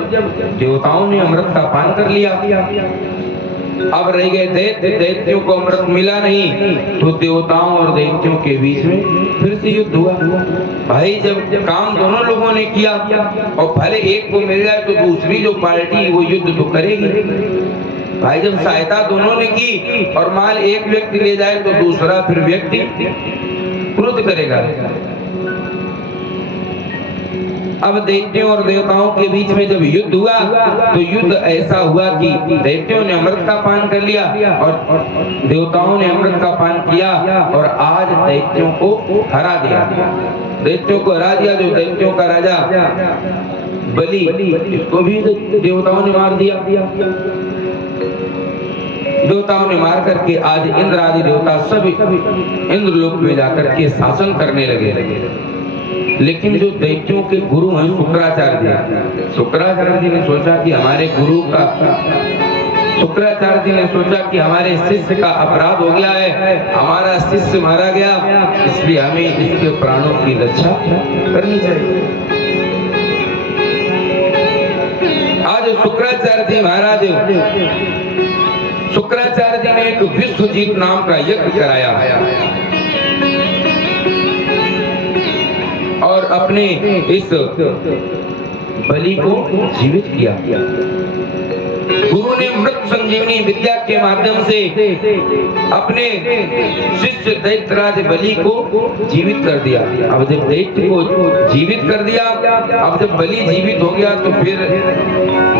देवताओं ने अमृत का पान कर लिया, अब रह गए दैत्य, दैत्यों को अमृत मिला नहीं, तो देवताओं और दैत्यों के बीच में फिर से युद्ध हुआ। भाई जब काम दोनों लोगों ने किया और भले एक को मिल जाए तो दूसरी जो पार्टी वो युद्ध तो करेगी। भाई जब सहायता दोनों ने की और माल एक व्यक्ति ले जाए तो दूसरा फिर व्यक्ति क्रोध करेगा। अब दैत्यों और देवताओं के बीच में जब युद्ध हुआ तो युद्ध ऐसा हुआ कि दैत्यों ने अमृत का पान कर लिया और देवताओं ने अमृत का पान किया और आज दैत्यों को हरा दिया। दैत्यों को हरा दिया। जो दैत्यों का राजा बलि, इसको भी देवताओं ने मार दिया। देवताओं ने मार करके आज इंद्र आदि देवता सब इंद्रलोक में जाकर के शासन करने लगे। लेकिन जो दैत्यों के गुरु हैं शुक्राचार्य जी ने सोचा कि हमारे गुरु का, शुक्राचार्य जी ने सोचा कि हमारे शिष्य का अपराध हो गया है, हमारा शिष्य मारा गया, इसलिए हमें इसके प्राणों की रक्षा करनी चाहिए। आज शुक्राचार्य जी महाराज, शुक्राचार्य जी ने एक विश्वजीत नाम का यज्ञ कराया और अपने इस बलि को जीवित किया। गुरु ने मृत संजीवनी विद्या के माध्यम से अपने शिष्य दैत्यराज बलि को जीवित कर दिया। अब जब दैत्य को जीवित कर दिया, अब जब बलि जीवित हो गया तो फिर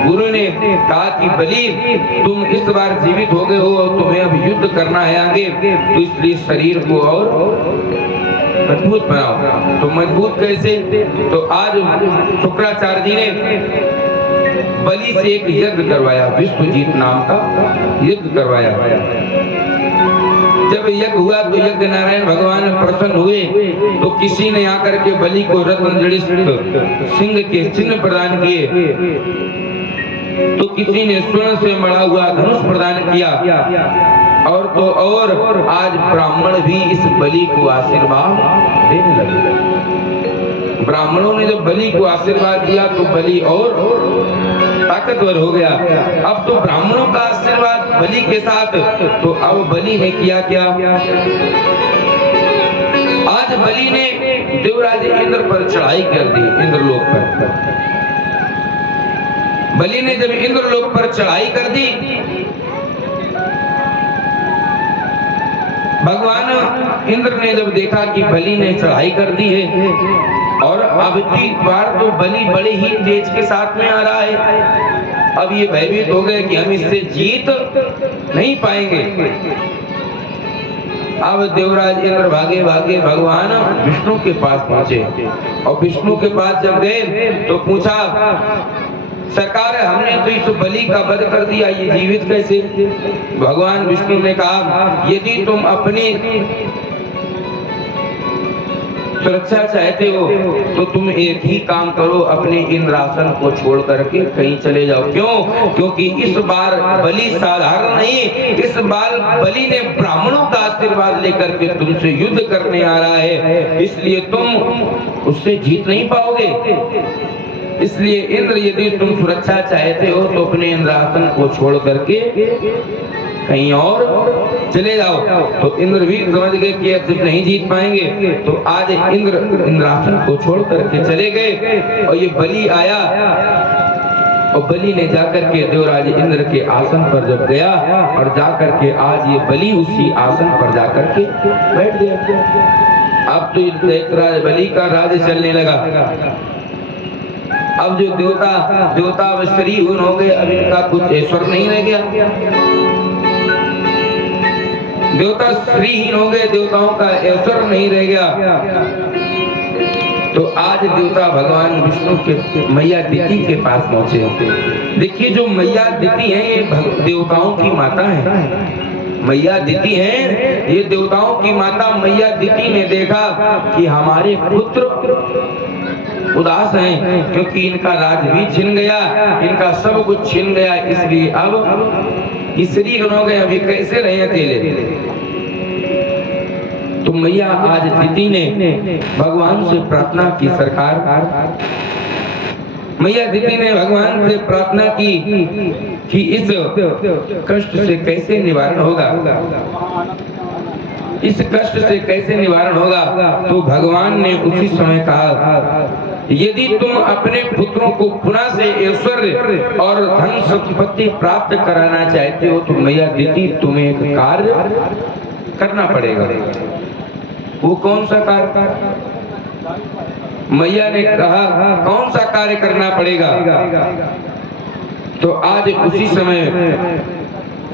गुरु ने कहा कि बलि तुम इस बार जीवित हो गए हो, तुम्हें अब युद्ध करना है आगे, तो इसलिए शरीर को और मजबूत बनाओ। तो मजबूत कैसे? तो आज शुक्राचार्य जी ने बलि से एक यज्ञ करवाया, विश्वजीत नाम का यज्ञ करवाया। जब यज्ञ हुआ तो यज्ञ नारायण भगवान प्रसन्न हुए तो किसी ने आकर के बलि को रत्न जड़ित सिंह के चिन्ह प्रदान किए, तो किसी ने स्वर्ण से मढ़ा हुआ धनुष प्रदान किया और तो और आज ब्राह्मण भी इस बलि को आशीर्वाद देने लगे। ब्राह्मणों ने जब बलि को आशीर्वाद दिया तो बलि और ताकतवर हो गया। अब तो ब्राह्मणों का आशीर्वाद बलि के साथ, तो अब बलि ने किया क्या? आज बलि ने देवराज इंद्र पर चढ़ाई कर दी, इंद्रलोक पर। बलि ने जब इंद्रलोक पर चढ़ाई कर दी, भगवान इंद्र ने जब देखा कि बलि ने चढ़ाई कर दी है और अब की बार तो बलि बड़े ही तेज के साथ में आ रहा है, अब ये भयभीत हो गए कि हम इससे जीत नहीं पाएंगे। अब देवराज इंद्र भागे भागे भगवान विष्णु के पास पहुंचे और विष्णु के पास जब गए तो पूछा, सरकार हमने तो इस बलि का वध कर दिया, ये जीवित कैसे? भगवान विष्णु ने कहा, यदि तुम अपनी सुरक्षा चाहते हो तो तुम एक ही काम करो, अपने इंद्रासन को छोड़ करके कहीं चले जाओ। क्यों? क्योंकि इस बार बलि साधारण नहीं, इस बार बलि ने ब्राह्मणों का आशीर्वाद लेकर के तुमसे युद्ध करने आ रहा है, इसलिए तुम उससे जीत नहीं पाओगे। इसलिए इंद्र यदि तुम सुरक्षा चाहते हो तो अपने इंद्रासन को छोड़ करके कहीं और चले जाओ। तो इंद्र भी समझ गए कि अब जब नहीं जीत पाएंगे तो आज इंद्र इंद्रासन को छोड़ करके चले गए और ये बलि आया और बलि ने जाकर के देवराज इंद्र के आसन पर जब गया और जाकर के आज ये बलि उसी आसन पर जाकर के बैठ गया। अब तो दैत्यराज बलि का राज चलने लगा। अब जो देवता श्रीहीन हो गए, अब इनका कुछ ऐश्वर्य नहीं रह गया। देवता श्रीहीन हो गए, देवताओं का ऐश्वर्य नहीं रह गया। तो आज देवता भगवान विष्णु के मैया दिति के पास पहुंचे। देखिए जो मैया दिति है ये देवताओं की माता है। मैया दिति है ये देवताओं की माता। मैया दिति ने देखा कि हमारे पुत्र उदास हैं क्योंकि इनका राज भी छिन गया, इनका सब कुछ छिन गया, इसलिए अब स्त्री हो गए, अभी कैसे रहे अकेले। तो मैया आज दिति ने भगवान से प्रार्थना की, सरकार मैया दिति ने भगवान से प्रार्थना की कि इस कष्ट से कैसे निवारण होगा, इस कष्ट से कैसे निवारण होगा। तो भगवान ने उसी समय कहा, यदि तुम अपने पुत्रों को पुनः से ऐश्वर्य और धन संपत्ति प्राप्त कराना चाहते हो तो मैया दिति तुम्हें एक कार्य करना पड़ेगा। वो कौन सा कार्य? मैया ने कहा कौन सा कार्य करना पड़ेगा? तो आज उसी समय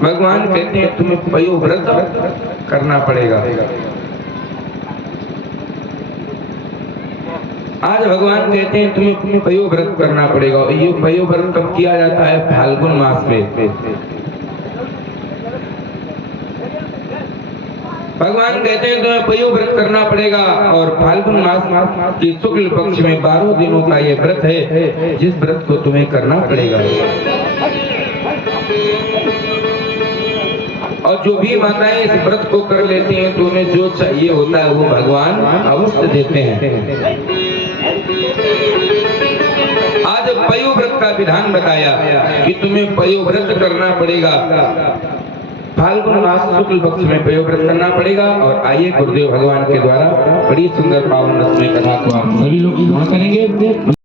भगवान कहते हैं तुम्हें पयोव्रत करना पड़ेगा। आज भगवान कहते हैं तुम्हें पयोव्रत करना पड़ेगा। ये पयोव्रत कब किया जाता है? फाल्गुन मास में। भगवान कहते हैं तुम्हें पयोव्रत करना पड़ेगा और फाल्गुन मास के शुक्ल पक्ष में 12 दिनों का ये व्रत है, जिस व्रत को तुम्हें करना पड़ेगा। और जो भी माताएं इस व्रत को कर लेती हैं तो उन्हें जो चाहिए होता है वो भगवान अवश्य देते हैं। आज पयोव्रत का विधान बताया कि तुम्हें पयोव्रत करना पड़ेगा, फाल्गुन मास शुक्ल पक्ष में पयोव्रत करना पड़ेगा। और आइए गुरुदेव भगवान के द्वारा बड़ी सुंदर पावन रस में कथा को आप सभी लोग ग्रहण करेंगे।